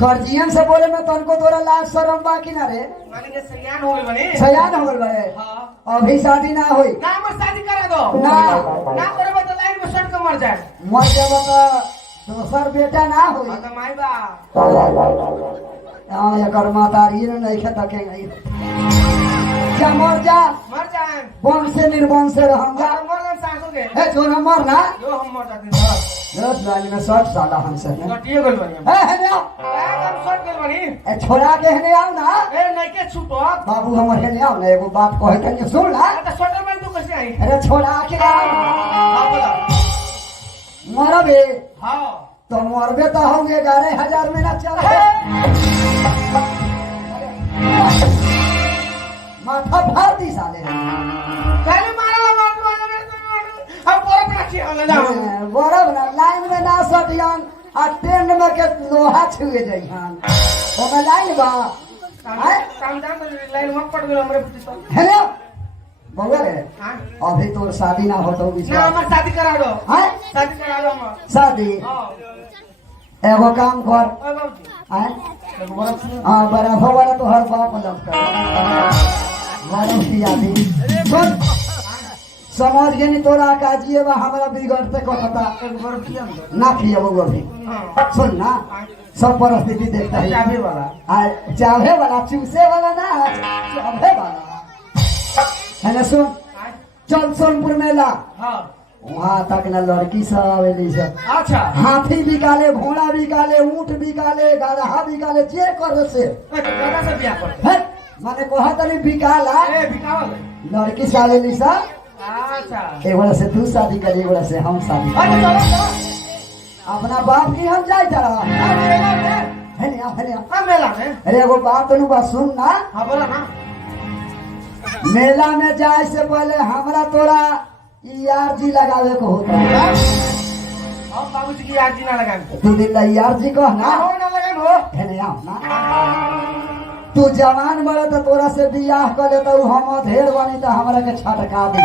गार्जियन से बोले में तनको तोरा लाज शरम बा कि ना रे माने के सयान हो गइल बनी सयान हो गल बड़े हां अभी शादी ना होई ना हमर शादी करा दो ना ना करे तो लाइन में सट के मर जाए मर जाब तो दोसर बेटा ना होई हां तो माई बा हां एकर मातारी ने नहीं खेता के नहीं क्या मर जाए वंश से निर्वंश से रहूंगा मर गए सासू के ए जो न मर ना जो हम मर जाते हैं 10 लाइन में 60 साल हमसे है कटिए गेल बनी ए हने आओ हम सट गेल बनी ए छोड़ा के हने आओ ना ए नहीं के छूटो बाबू हमर हने आओ ना एगो बात कहे तनी सुन ना तो सटर में तू कैसे आई अरे छोड़ा के आओ हां बोला मरबे हां तो मरबे तो हम 11,000 में ना चल माथा फाड़ दी साले काले मारला मार अब पर रखी होला ना बरब ना लाइन में ना सटियन आ टेंड में के लोहा छुए जइहन ओमे लाइन बा काम जान लाइन में पड़ गेल हमरे पुती हेलो बउआ रे हां अभी तोर शादी ना हो तो ना हमर शादी करा दो हैं शादी करा दो हमर शादी हां एगो काम कर ओ बाबूजी हैं एगो बड़ा सुन हां बराबर वाला तो हर बाप लग कर मारो किया दी सुन समझ गए नहीं तोरा काजिए बा हमरा बिगड़ते कहता एगो बड़ा किया ना किया वो अभी हां सुन ना सब परिस्थिति देखता है चाबी वाला चाहे वाला चूसे वाला ना चाहे वाला है ना सुन चल सोनपुर मेला हां वहाँ तक ना लड़की सब आवेली सब अच्छा हाथी बिकाले घोड़ा बिकाले ऊंट बिकाले गधा बिकाले जे कर से दादा से बियाह कर है माने कहा तनी बिकाला ए बिकावल लड़की से आवेली सब अच्छा एगोड़ा से तू शादी करी एगोड़ा से हम शादी अरे चलो अपना बाप की हम जाए जरा मेला में है ना है ना हां मेला में अरे एगो बात तनु बा सुन ना हां बोला ना मेला में जाए से पहले हमरा तोरा यार जी लगावे को होता है हम बाबूजी की याद ना लगाएं तू दिल यार जी कह ना हो ना लगाएं हो है ना तू जवान बड़े तो तोरा से बियाह कर ले तो हम ढेर बनी तो हमरा के छटका दी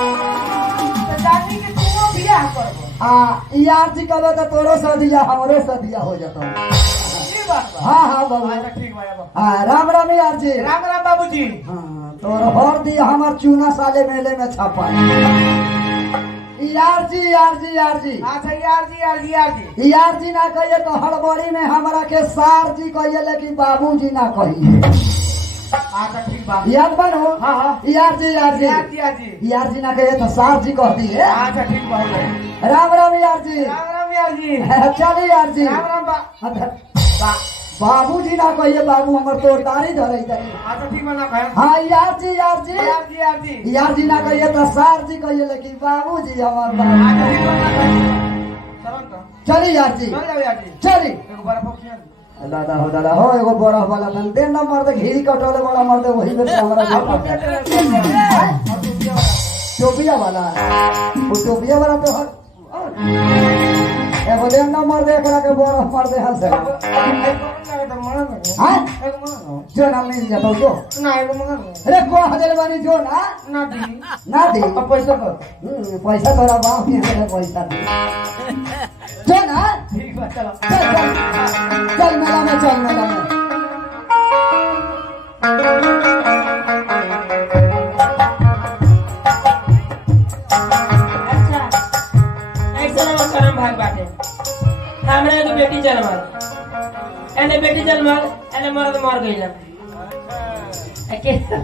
तो जानी के तू बियाह करबो यार जी कहबे तो तोरो से दिया हमरो से दिया हो जाता ई बात बा हाँ बाबू अच्छा ठीक बा अब हाँ राम राम यार जी राम राम बाबूजी हाँ तोर हर दी हमार चूना साले मेले में छपा यार जी अच्छा यार जी ना कहिए तो हड़बड़ी में हमरा के सार जी कहिए लेकिन बाबू जी ना कहिए अच्छा ठीक बा याद बनो हाँ हाँ यार जी यार जी ना कहिए तो सार जी कहती है अच्छा ठीक बा राम राम यार जी चलिए यार जी राम राम बा बाबू जी ना कहिए बाबू हमर तोड़दारी धरे अच्छा ठीक बा ना कहे हाँ यार जी यार जी ना कहिए तो सार जी कहिए लेकिन बाबू जी हमार अच्छा ठीक बा ना कहे चलो तो चलिए यार जी चल जाओ यार जी चलिए एगो बड़ा पक्षिया दादा हो एगो बड़ा वाला तन दे न मर्द घी कटोले बड़ा मर्द वही में हमरा टोपिया वाला वो टोपिया वाला तो हर एगो दे न मर्द एकरा के बड़ा मर्द हंस हाँ एगो मंगाओ जो ना मिल जाता जो ना एगो मंगाओ अरे को हजर बानी जो ना ना दी ना दे अब पैसा दो पैसा तोरा बाप ने हजर पैसा दे जो ना ठीक बा चलो चल मेला में चल मेला में अच्छा ऐसा ना करम भाग बाटे हमरा एगो बेटी जन्मल एने बेटी जन्मल एने मरद मर गइल केले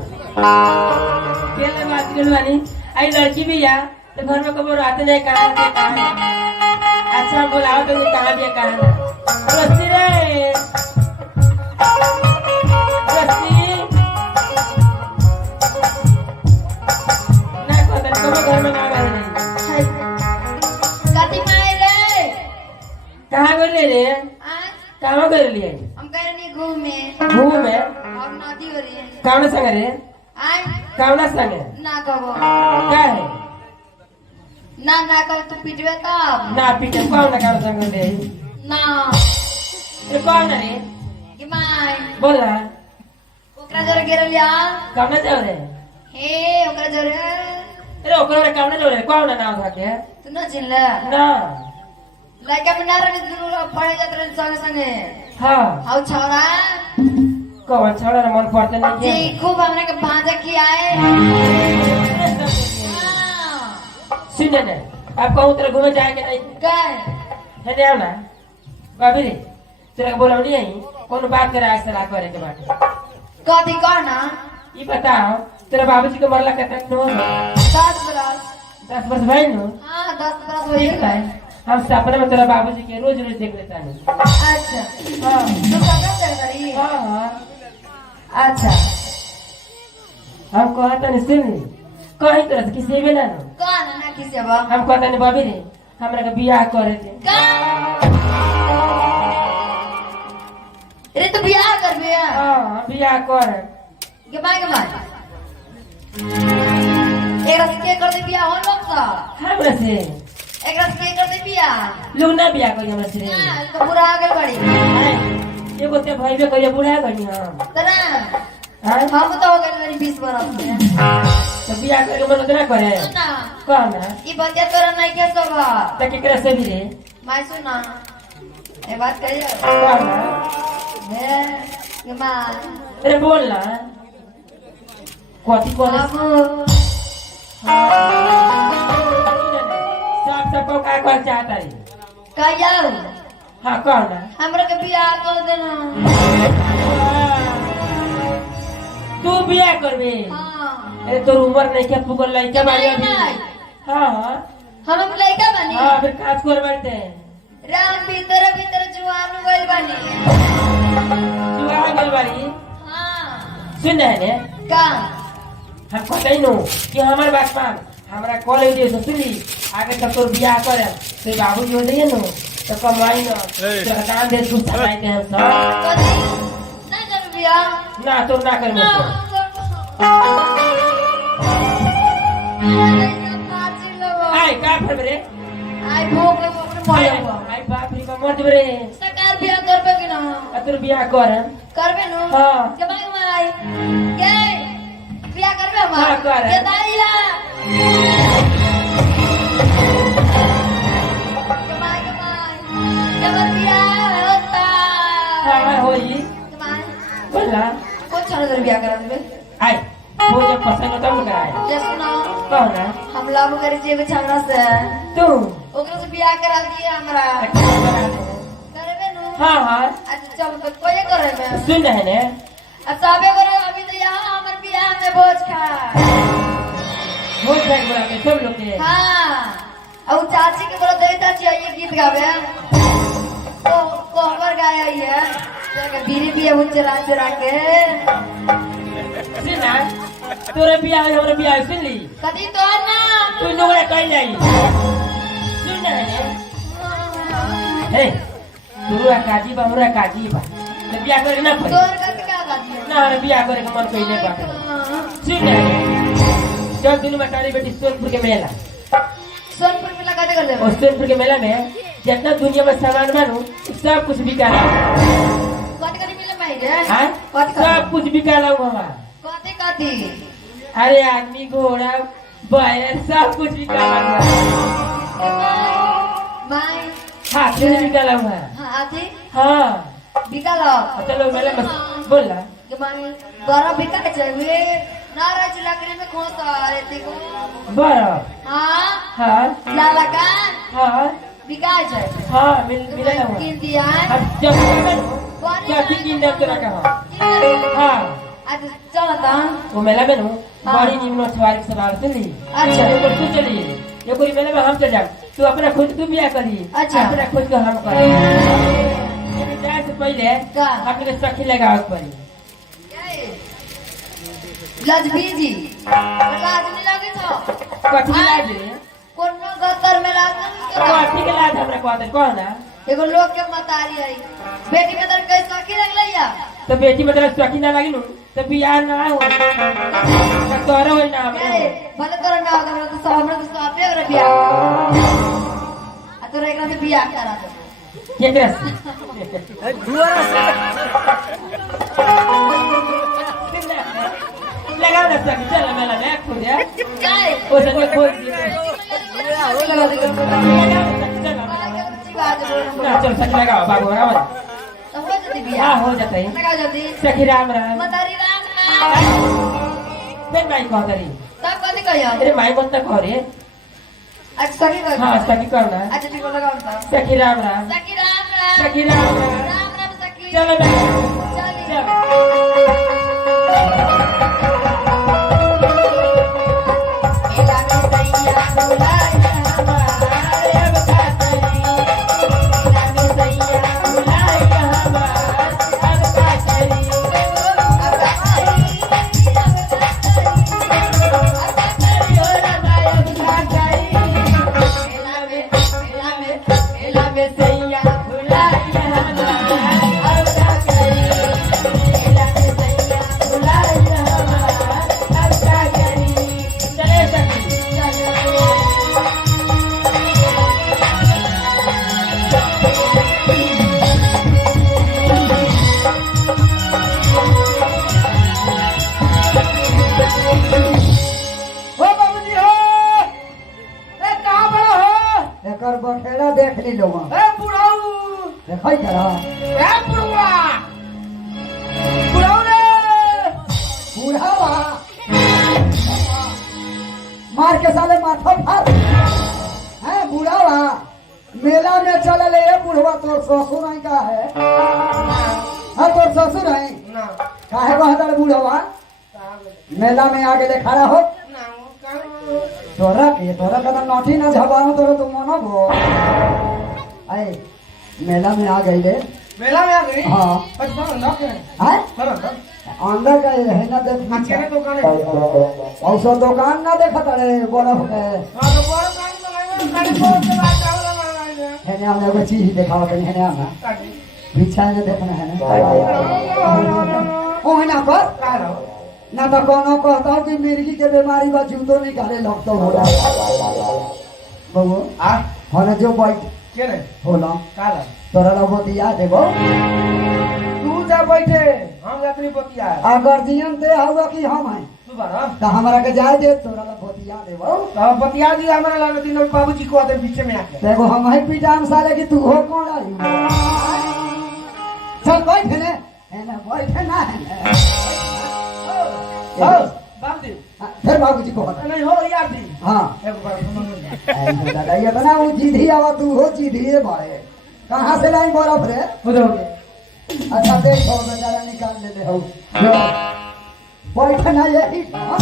बात कर बानी आई लड़की भी या तो घर में कबो रात नहीं कहां अच्छा बोलाओ तो ये कहां भी कहां रस्सी रे रस्सी ना को तन कबो घर में ना गए नहीं कथी माय रे कहाँ गए रे आज कहाँ गए लिए हम कह रहे घूमे घूमे अब नदी हो रही है कौन संग रे आज कौन संग ना कहो क्या है ना ना कहो तू पिटवे तब ना पीटे कौन संग रे ना ये कौन रे कि माय बोल ना ओकरा जोर गिरल या कौन जाओ रे हे ओकरा जोर अरे ओकरा रे कौन लो रे कौन नाम था तू न चिल्ला ना लड़का में ना रहे तू पढ़े जात रहे संगे संगे हाँ हाउ छौरा कौन छोड़ा रे मन पड़ते नहीं जी के खूब हमने के भाजा खियाए हाँ। सुन ने आप कहूँ तेरे घूमे जाएंगे नहीं गए है नहीं आना बाबी रे तेरे को बोला नहीं आई कौन बात करे आज सलाह करे के बात कथी करना ये बताओ तेरे बाबूजी को मरला कहता नो 10 बरस 10 वर्ष भाई नो हाँ 10 बरस हो ठीक है हम सपने में तेरा बाबूजी के रोज रोज देख लेता नहीं अच्छा हाँ तू सपना देख रही हाँ हाँ अच्छा हम कहता नहीं सुन कहीं तरह से किसी भी ना नो कौन ना किसे बा हम कहता नहीं बाबी रे हमरा के बियाह करे थे रे तू बियाह कर बिया हाँ बियाह कर के माय एक रस के कर दे बिया हो लोग सा हमरा से एक रस के कर दे बिया लोग ना बियाह करी हमरा से रे हां तो पूरा आगे बढ़ी एगो ते भाई बे करिए बुढ़ा गनी हम तना हाँ हम तो हो गए मेरी 20 बरस में तो बियाह करके मन उतना करे सुना कौन है ई बच्चा तोरा नहीं के सब तो केकरा से भी रे मैं सुना ये बात कहियो कौन है हे के मां अरे बोल ना कथी कोने बाबू सब का कर चाहता है कहियो हाँ कौन है हमरा के बियाह कर देना तू बियाह करबे हां अरे तोर उम्र नहीं क्या पुगल लइका बाड़ी अभी नहीं। हाँ हाँ हम लड़का बनी हाँ फिर काज कर बैठते राम भीतर भीतर जुआन गइल बनी तू आ गल बाड़ी हां सुन रहे ने का हम कहते नो कि हमारे बात मान हमारा कॉलेज दे तो सुनी आगे तक तोर बियाह करे तो बाबू जो दिए नो तो कमाई ना तो दान दे तू सगाई के हम सब कदी ना कर बियाह ना तोर ना कर ना आई का फर रे आई भूख अपने आई मर आई बाप रे बाप मर रे सरकार बियाह करबे कि ना तोर बियाह कर करबे नो हाँ। के भाई माई के बियाह करबे हम हाँ, कर। के दाईला के भाई के मर बियाह होता हाँ होई के भाई बोला कौन सा नजर बियाह करा देबे आई वो जब पसंद होता है कराए जे सुना कौन है हम लव करे जेबे छमरा से तू ओकरा से बियाह करा दिए हमरा करबे नो हाँ हाँ अच्छा चल तो कोई करबे सुन रहे ने अच्छा अबे करे अभी तो यहाँ हमर बियाह में भोज खा बहुत बैठ बोला के सब लोग के हाँ अब चाची के बोला दे चाची आइए गीत गावे को हमर गाय आई है जाके बीड़ी पिए वो चरा के सुन ना तोरे बियाह हमरे बियाह सुन ली कदी तो ना तू नोरा कहीं जाई सुन रहे ने हे तोरा काजी बा हमरा काजी बा तो बियाह करे ना पड़ी तोर कर का गाती ना हमरा बियाह करे के मन कइले बा सुन रहे चल दिन में तारी बेटी सोनपुर के मेला सोनपुर में लगा दे कर और सोनपुर के मेला में जितना दुनिया में सामान मानू सब कुछ बिका है कट कर मिले भाई रे हाँ? कथी सब कुछ बिकाला वहाँ कथी कथी अरे आदमी घोड़ा बैल सब कुछ बिकाला माई हाथी बिकाला वहाँ हाँ हाथी हाँ बिकालो चलो मेला में बोल रहा के माई बड़ा बिकाय छै वे नाराज लकड़ी में खोसा रेती को बर्फ हाँ हाँ लाला का हाँ बिकाय छै हाँ मिला ना वहाँ किन दिया अब जब क्या किन दे तेरा कहाँ हाँ आज चल ता वो मेला में हूँ बड़ी निम्न ठवारी से बाहर से ली अच्छा। ये कोई तू चली ये कोई मेले में हम चल जाए तू अपना खुद तू बिया करी अच्छा। अपना खुद को हम करी ये जाए से पहले का? अपने सखी लगाओ पड़ी लजबीजी लाज नहीं लगे तो कथी लाज रे कोनो गतर में लाज नहीं कथी के लाज हमरा कहते कौन ना एगो लोग के मतारी आई बेटी में तर कैसे सखी लगलैया तो बेटी में तेरा सखी ना लगी नु तो बियाह ना हो तो तोरा होई ना हमरा ए भले तोरा ना होगा हमरा तो साफे अगर बियाह आ तोरा एकरा से बियाह करा दे केकरा से लगा ना सखी चल मेला में खोज है काय ओ सब खोज लगा दे चल ना चल सखी लगाओ बाबू राम तो हो जल्दी बियाह हाँ हो जाता है लगा जल्दी सखी राम राम मतारी राम फिर भाई कह करी तब कथी कहियो अरे भाई कौन तक हो रे अच्छा सखी कह हाँ सखी करना अच्छा ठीक है लगाओ तब सखी राम राम सखी राम राम सखी राम राम राम राम सखी चलो बेटा चलिए एकर बखेड़ा देख ली लोग देखै जरा बुढ़ावा मार के साले माथा फाड़ है बुढ़ावा मेला में चल ले बुढ़वा तोर ससुर है का है हाँ तोर ससुर है काहे कहता बुढ़वा मेला में आगे ले खड़ा हो तोरा का नौठी ना झबाओ तोरा तो मनो भो आए मेला में आ गई ले मेला में आ गई हाँ अच्छा ना के है बराबर अंदर का है ना देख अच्छे के दुकान है औसत दुकान ना देखत रे बर्फ के हां तो बड़ा काम लगाए गाड़ी फोड़ के बात चावल लगाए है ना हमने कोई चीज दिखाओ कहीं है ना पीछा में देखना है ना ओ है ना पर ना तो कोनो कहता हूँ कि मिर्गी के बीमारी बा जूतो निकाले लगता होला बबू आ होने जो बैठ के रे होला काला तोरा लोगो दिया देबो तू जा बैठे हम अपनी बतिया अगर जियन ते होगा कि हम हैं तू बड़ा तो हमारा के जाए दे तोरा लोगो दिया देबो तो बतिया दी हमारा लाने दिन बाबूजी को आते पीछे में आके देखो हम है पिटाम साले कि तू हो कौन आई चल बैठ ने है ना बैठ ना है बाबूजी फिर बाबूजी को बता नहीं हो यार दी हाँ एक बार ऐसे दादा ये बना वो जीधी आवा तू हो जीधी है भाई कहाँ से लाई बर्फ रे उधर अच्छा देखो बेचारा निकाल लेते हो बैठ ना यही था।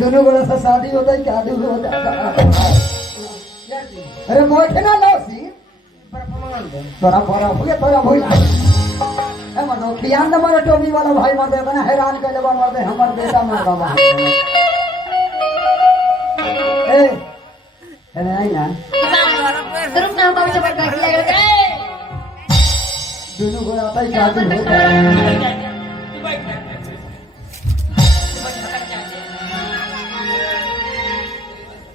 दोनों बड़ा सा शादी होता है क्या दूर हो जाता अरे बैठ ना लो सी तोरा बर्फ हो गया तोरा भूल मर्दो खियान न मारो टोपी वाला भाई मर्दे बना हैरान कर लेबा मर्दे हमर बेटा मर बाबा ए नहीं ना तुम ना बाबू से पकड़ के ले गए दोनों को आता ही शादी होता है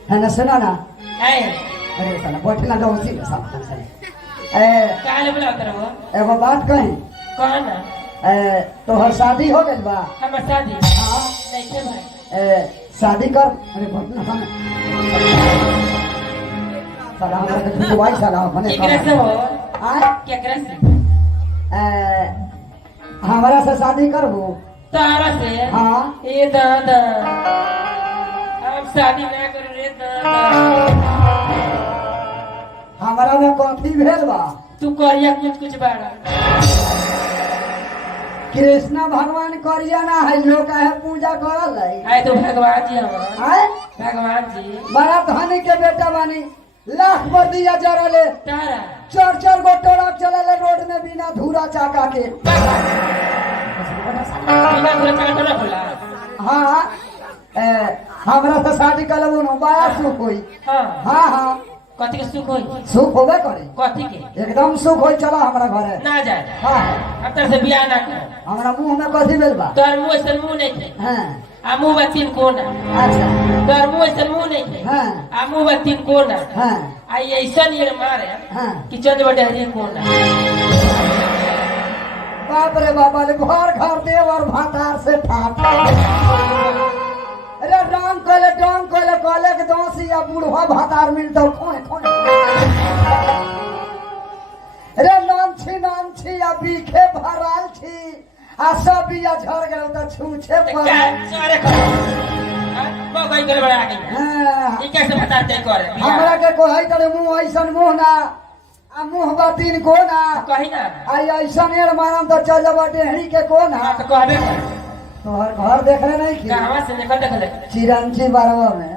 है ना सुना ना अरे साला बैठला दो उसी में साला काहे बुलाओ तरहो एगो बात कही कौन ना तोहर शादी हो गइल बा हमर शादी हाँ नहीं थे भाई शादी कर अरे बैठना हम साला हमरा के ढुकवाई साला बने केकरा से हो आय केकरा से हमरा से शादी करबो तारा से हाँ ए दादा हम शादी ना करू रे दादा हमारा में कॉफी भेल बा तू करिया कुछ बाड़ा कृष्ण भगवान करिया ना है लोग काहे पूजा करल है आए तो भगवान जी हमार आय भगवान जी बड़ा धनी के बेटा बानी लाख पर दिया जरले तारा 4 गो ट्रक चलले रोड में बिना धूरा चाका के बिना पूरा चला बोला हाँ हमरा से शादी करबो न बड़ा सुख होई हां हाँ हाँ कथी के सुख होई सुख होबे करे कथी के एकदम सुख होई चला हमरा घरे ना जाए हाँ अब तर से बियाह ना कर हमरा मुंह में कथी भेल बा तोर मुंह से मुंह नहीं थे हाँ आ मुंह में तीन कोना अच्छा तोर मुंह से मुंह नहीं थे हाँ आ मुंह में तीन कोना हाँ आ ऐसा ये मारे हाँ कि चंद बटे हरी कोना बाप रे बाबा रे घर देवर भातार से ठाक अरे डांग कोले के दोसी या बूढ़वा भातार मिलतो खोने अरे नाम छी या बीखे भराल छी आ सब बिया झड़ गेल त छूछे पर सारे कर गई गल बड़ा गई हाँ, ई कैसे बताते करे हमरा के कोहई तरे मुंह ऐसन मुंह ना आ मुंह बा तीन कोना कही ना आई ऐसन एड़ मारम त चल जबा डेहरी के कोना हां तो कहबे कर तोहर घर देख रहे नहीं कि कहवा से निकल देख ले चिरंजी बारवा में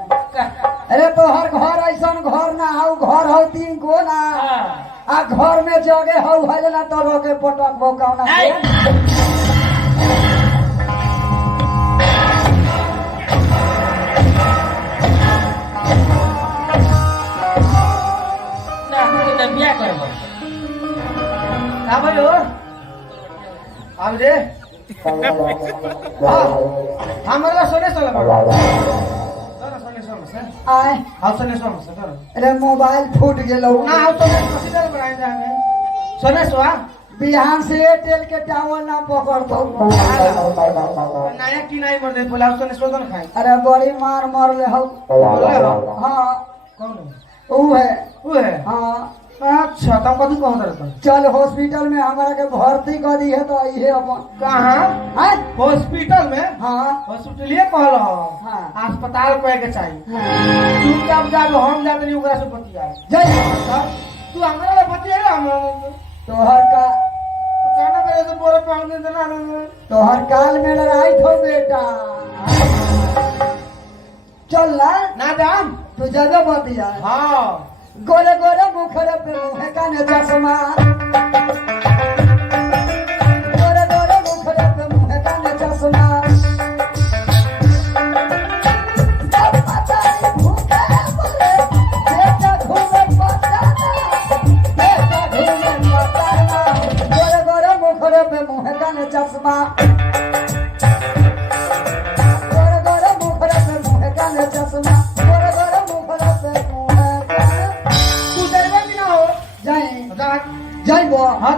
अरे तोहर घर ऐसन घर ना हौ घर हौ तीन कोना हां आ घर में जगे हौ भइल ना तो रोके पटक बोकावना आई ना तो बियाह करबो का भयो अब रे हमरा सोने चल आए हाउ सोने सोने सर अरे मोबाइल फूट गेलो ना हाउ सोने सीधा बनाए जा हमें सोने सोआ बिहान से एयरटेल के टावर ना पकड़तो नया की नहीं मर दे बोला सोने सोदन खाए अरे बड़ी मार ले हौ बोले हो हाँ कौन ऊ है वो है हाँ अच्छा तुम कथी कहत रहत चल हॉस्पिटल में हमारा के भर्ती कर दी है तो ये अपन कहां हैं? हॉस्पिटल में हाँ हॉस्पिटलिए कहल हो हाँ। अस्पताल पे के चाहिए हाँ। चुपचाप जाबो हम जात नहीं ओकरा से बतिया जय तू हमरा ले बतिया हम तोहर का कहना करे तो बोरे पाउन दे ना तोहर काल में लड़ाई थो बेटा चल ना दाम तू जगह बतिया हां गोरे गोरे मुखरे पे मुहे काने चश्मा गोरे गोरे मुखरे पे मुहे काने चश्मा सब पता नहीं भूखे मरे बेटा घूमे पताना गोरे गोरे मुखरे पे मुहे काने चश्मा गोरे गोरे मुखरे पे मुहे काने चश्मा गोरे गोरे मुखरे पे मुहे काने तू देबे कि ना हो जाई जा जाइबो हां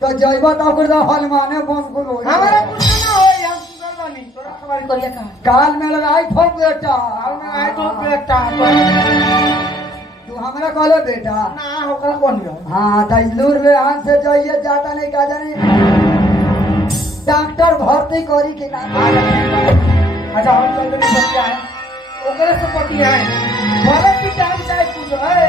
तो जाइबो तो ओकर हलमाने बम गुलो हमारा कुछ ना हो हम सुंदर बानी तोरा खबर करिया का काल में लड़ाई ठोक बेटा हां मैं आए तो बेटा तू हमरा कहले बेटा ना होकर कौन हो हाँ तैलूर में हाथ से जाइए जाता नहीं का जाने डॉक्टर भर्ती करी कि ना अच्छा हम चल रहे बच्चा है ओकरे से पटिया है भले की टाइम चाहे कुछ है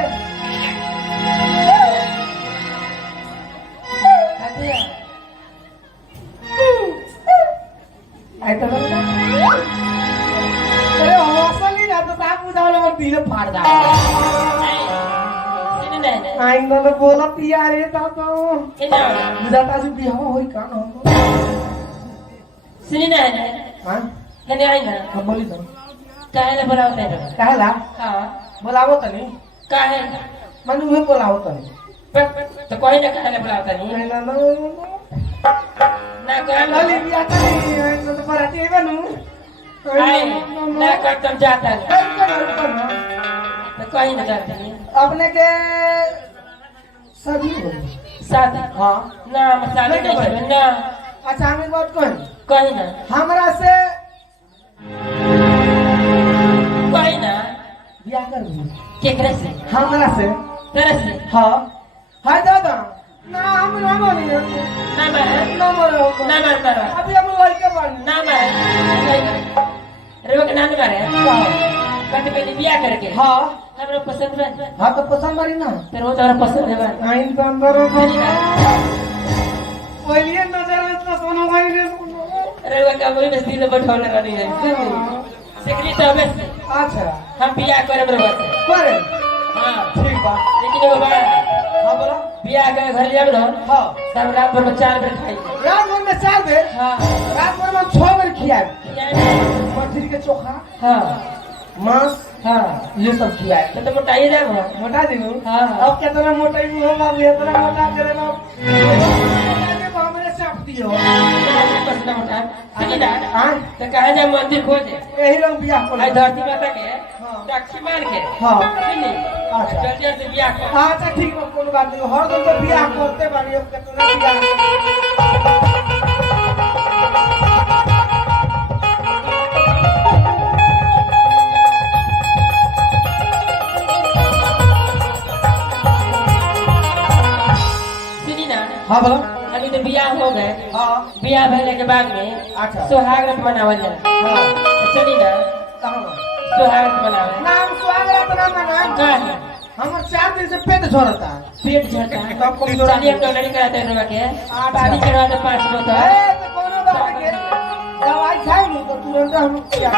आई तो अरे हौसली ना तो साहब बुझाओ लोग दिल फाड़ जा आई ना तो बोला पिया रे तो बुझाता जो बियाह होई का ना सुनी ना हां कने आई ना हम बोली तो काहे बनाओ नहीं कहला हां बोलावो तनी काहे मनु में बोलावो तनी तो कोई ना काहे बनाओ नहीं ना ना ना काहे लाली बिया तनी तो बराती है बनू आई ना कर तुम जाता नहीं तो कहीं ना जाते हैं अपने के सभी हो शादी हाँ ना हम शादी नहीं नहीं भाई। करें ना अच्छा हम एक बात कहें कहीं ना हमरा से कहीं ना बियाह कर दी केकरे से हमरा से तेरे से हाँ हाय दादा ना हम ना मानी ना मारे ना मारो ना मारे अभी हम लड़के बन ना मारे रेवा के नाम मारे कहते पहले बियाह करके हाँ हमरा पसंद है हाँ तो पसंद मारी ना तेरे वो तुम्हारा पसंद है बा आइन तो अंदर पहले नजर में तो सोनो भाई ने रेवा का वही बस दिल बैठौले रहनी है सिकरी तो बस अच्छा हम बियाह करे बराबर से करे हां ठीक बा लेकिन वो बात हाँ बोला बियाह के घर ले लो हाँ सब रात भर में 4 बेर खाई रात भर में 4 बेर हां रात भर में 6 बेर खियाए मछली के चोखा हां मांस हां ये सब खियाए तो मोटाई जाब मोटा दी हाँ। अब कितना मोटा ही हो बाबू इतना मोटा करे ना हमरे से अपती हो पसंद मोटा सुनी ना हाँ तो कहा जाए मंदिर खोजे यही लोग बियाह कर आई धरती माता के साक्षी मान के हाँ सुनी अच्छा। जल्दी से बियाह कर अच्छा ठीक है कोनो बात नहीं हर दिन तो बियाह करते बानी अब कितना बियाह सुनी ना हाँ बोलो अभी तो बियाह हो गए हाँ बियाह भइले के बाद में अच्छा। सुहाग रात मनावल जाला हाँ सुनी ना कहाँ सुहाग रात मनावे नाम स्वागत ना नाम का है हमर 4 दिन से पेट झड़ता है पेट झड़ता है तब कमजोर चलिए हम डॉक्टरी कराते हैं रोगा के शादी करवा दे 5 बोतल ए तो कोनो बात के दवाई खाई लो तो तुरंत हम क्या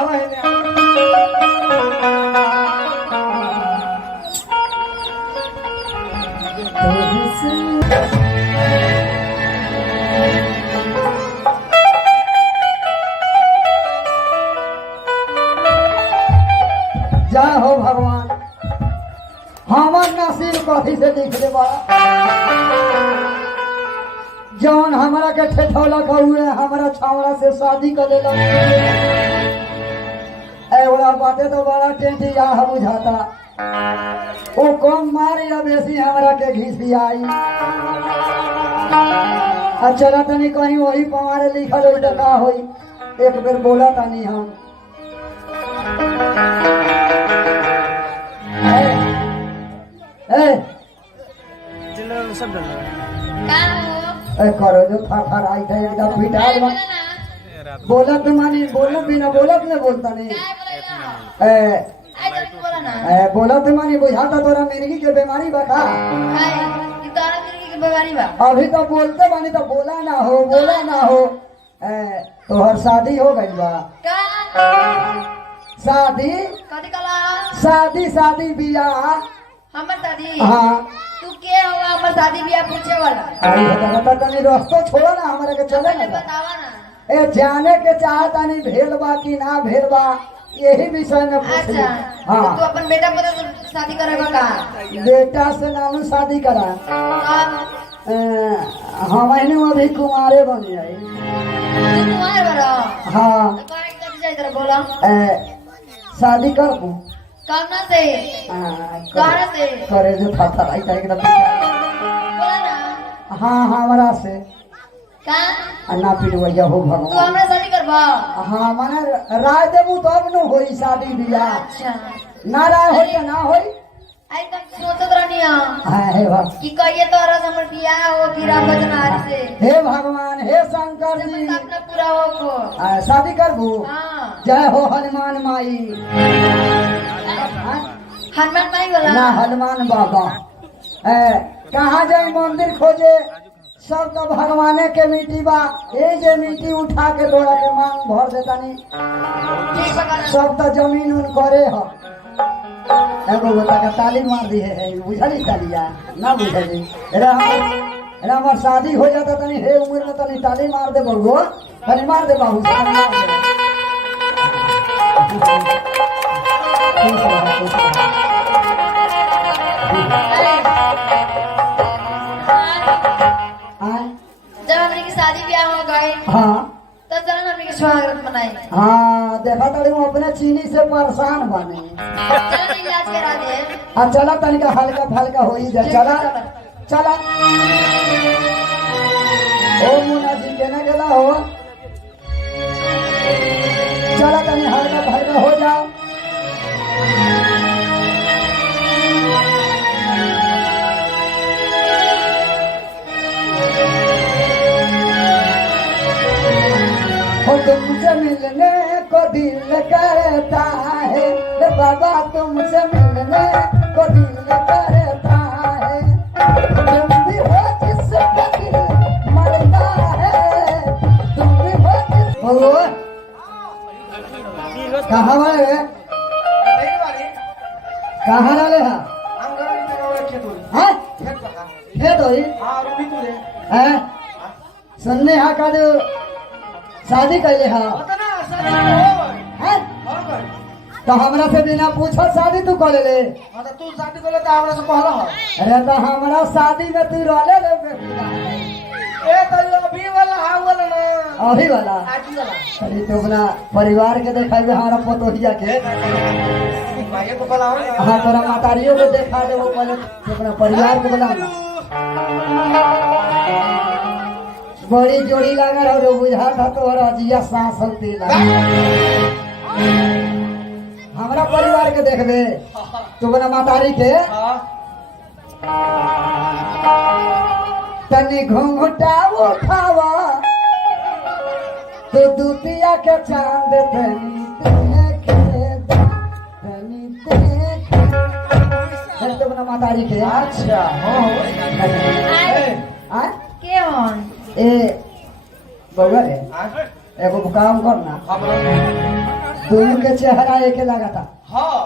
आवा है ना जय हो भगवान हमर नसीब कथी से लिख दे बड़ा जौन हमरा के ठेठौलक हुए हमरा छावड़ा से शादी कर लेलक एवड़ा बाटे तो बड़ा टेंटिया बुझाता ओ कम मारी या बेसी हमरा के घिसियाई चला तनी कहीं वही पवारे लिखल होई तो का होई एक बेर बोला तनी हम ए करो जो था आई था एकदम पिटाल बोलत मानी बोलो बिना बोलत ने बोलता नहीं बोलत मानी बुझाता तोरा मिर्गी के बीमारी बता अभी तो बोलते बानी तो बोला ना हो तोहर शादी हो गई बा शादी बियाह हमर शादी हाँ तू के हुआ हमर शादी बियाह पूछे वाला अरे बता तनी रास्ता छोड़ो ना हमारे के चले ना बतावा ना ए जाने के चाहता नहीं भेल बा कि ना भेल बा यही विषय में पूछ अच्छा हाँ तू अपन बेटा पर शादी करेगा का बेटा से नाम शादी करा हम अभी कुमारे बन जाए तू कुमार बड़ा हाँ तो कहीं कर जाए तेरा बोला शादी कर दूं करना से कहना से करे जो था आई था एकदम बोला ना हाँ हमारा से का ना पिटवैया हो तू भगवान हमरा शादी करबा हाँ माने राय देबू तब न होई शादी बियाह अच्छा ना राय होई तो ना होई आई तक सोचत रहनी हाँ हे भगवान कि कहिए तो रस हमर बियाह हो गिरा बजनार से हे भगवान हे शंकर जी सपना पूरा हो को शादी करबू हां जय हो हनुमान माई हनुमान माई बोला ना हनुमान बाबा कहाँ जाए मंदिर खोजे सब तो भगवाने के मिट्टी बा ये जे मिट्टी उठा के तोरा के मांग भर देता नहीं ठीक बा सब तो जमीन उन करे हो एगो बता के ताली मार दी है बुझली तालिया ना बुझली हमार शादी हो जाता तनी हे उम्र में तनी ताली मार दे बउओ तनी मार दे बाबू तनी मार दे खुश रहो, खुश रहो। आय? जब हमने की शादी ब्याह हो गए हाँ तो चलो हमने की स्वागत मनाई हाँ देखा तड़ी वो अपने चीनी से परेशान बने। चलो इलाज करा दे। अब चला तनिका हल्का फल्का हो ही जाए। चला चला ओ मुन्ना जी केना गेला हो? चला तनी हल्का फल्का हो जाओ। हो तुमसे मिलने को दिल करता है रे बाबा, तुमसे मिलने को दिल करता है। तुम भी हो जिसका दिल मरता है, तुम भी हो जिस कहाँ वाले हैं? कहाँ वाले हैं? खेत हो रही है? सुनने यहाँ का जो शादी कैले है तो हमरा से बिना पूछो शादी तू कर ले। तू शादी कर लेता हमरा से कहला हो। अरे तो हमरा शादी में तू रोले ले ए तो अभी वाला हा वाला ना अभी वाला आज वाला अरे तो अपना परिवार के देखाबे हमारा पोतोहिया के। भाई को बुलाओ। हाँ तोरा मातारियों को देखा दे वो पहले अपना परिवार को बुला। बड़ी जोड़ी लगा रहो जो बुझा था तो अजिया सांस होती हमारा परिवार के देखबे तू बना मातारी के तनी घूंघटा उठावा तो दूतिया के चांद तनी तो बना मातारी के। अच्छा के हन ए बउआ रे एगो काम करना दोनों के चेहरा एक लगा था। हां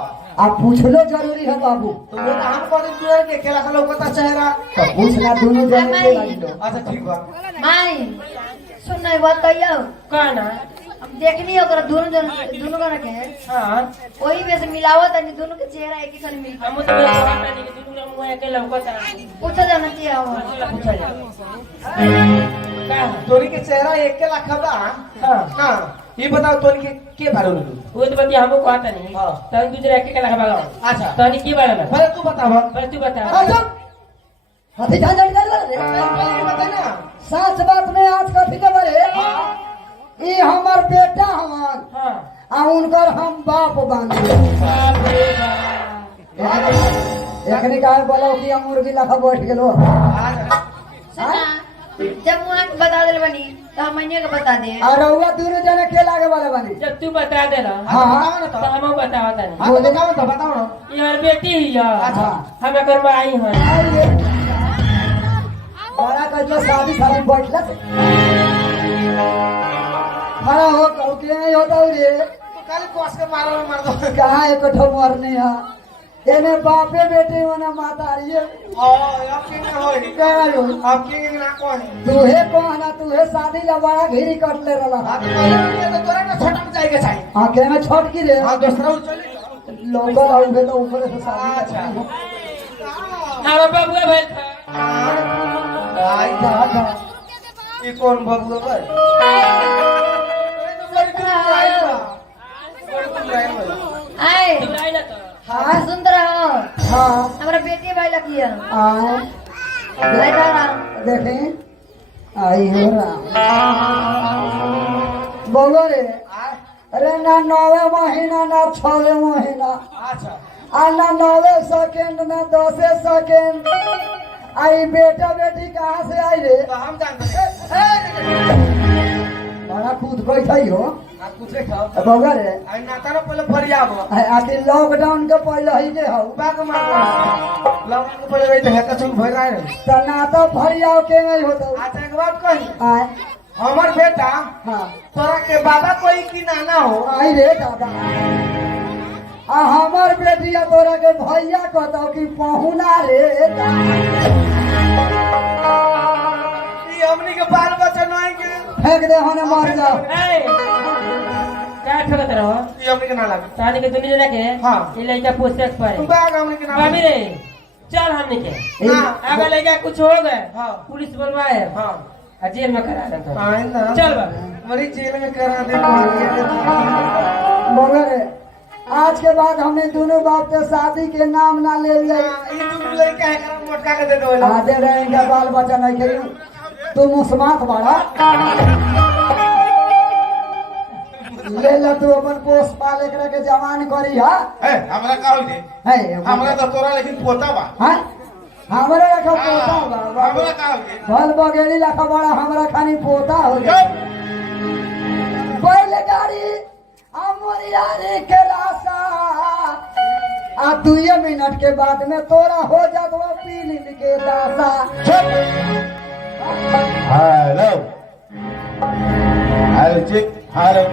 आप पूछलो जरूरी है बाबू। तो वो हम को तू के खेला का लोकता चेहरा तो पूछना दोनों जने के लगी लो। अच्छा ठीक बा। माई सुन नहीं बात कहियो कहना हम देखनी ओकरा दोनों जन दोनों का के हां वही में से मिलावत है दोनों के चेहरा एक ही सन मिल। हम तो देखा नहीं कि दोनों मुंह एक लौकता पूछो जाना चाहिए हो। पूछा जा का तोरी के चेहरा एक के लाखा बा। हां हां ये बताओ तोरी के बारे में वो तो बतिया हमको कहता नहीं हां तन दूसरे एक के लगा बागा। अच्छा तनी के बारे में पहले तू बता पहले तू बता। अच्छा हाथी जान जान कर रे बता ना सच बात में आज कथी के बारे ई हमर बेटा हवन हां आ उनकर हम बाप बानी। बाप रे बाप एकनी काहे बोलो कि हम मुर्गी लखा बैठ गेलो। सुना जब वहाँ बता दे बनी तो हम मनिया के बता दे। और रउआ दोनों जने के लागे वाले बनी। जब तू बता दे ना हाँ तो हम बतावा तनी। हां बताओ तो बताओ ना ये हमारी बेटी ही है। अच्छा हम एकर माई हन। बड़ा कजला शादी शादी बैठला खड़ा हो के नहीं होता रे तो खाली कोस के मारो मार दो। कहाँ एक ठो मरने है एने बापे बेटे मना मातारिये आपके ना होई कहाँ हो आपके ना कोई तूहे कहना तूहे शादी ला बड़ा घिरी कटले रहला। हां तो तोरा ना छोटा जाएगा चाहिए। हाँ के में छोट की रे हां दूसरा चले लोकल आउगे तो ऊपर से शादी अच्छा हां बाबू भाई आई दादा ये कौन बाबू है आए तू आई ना तो हाँ सुंदर हो हाँ हमारा बेटी भाई लगी है। हाँ देखें आई हो राम बोलो रे अरे ना 9वें महीना ना 6वें महीना अच्छा आ ना 9वें सेकेंड ना 10वें सेकेंड आई बेटा बेटी कहाँ से आई रे तो हम जानते बड़ा खुद कोई थी हो आप पूछे खाओ बउआ रे आई नाता ना पहले फरियाब आखिर लॉकडाउन के पहले ही जे हो बाग मार लॉकडाउन के पहले तो हेता चुप भर रहा है तो ना तो फरियाव के नहीं होता अच्छा एक बात कही आए हमार बेटा हाँ तोरा के बाबा कोई की नाना हो आई रे दादा आ हमार बेटिया तोरा के भैया कहता कि पहुना रे ये हमनी के बाल बच्चा नहीं के फेंक दे होने मर जाओ ए क्या ठगत रहो ये हमनी के ना लगे तानी के दुनिया जना के हाँ। ये लइका पोस्टेक्स पर बाग हमनी के ना बाबी रे चल हमने के हाँ। अगर लइका कुछ हो गए हाँ। पुलिस बुलवाए हां जेल में करा दे आए ना चल बा मरी जेल में करा दे मगर आज के बाद हमने दोनों बाप के शादी के नाम ना ले लिया ये तुम लड़का है का मोटका के दे दो आधे रहेंगे बाल बच्चा नहीं खेलू तू मुस्मात बड़ा ले ला तू अपन पोस पाल एकरा के जवान करी हा हमरा का होई रे है हमरा तो तोरा लेकिन पोता बा हाँ हमरा रखा पोता बा हमरा का होई रे फल बगेड़ी रखा बड़ा हमरा खानी पोता हो गया बैलगाड़ी अमरिया रे के रासा आ 2 मिनट के बाद में तोरा हो जातो पीली के दासा हेलो हेलो जी हेलो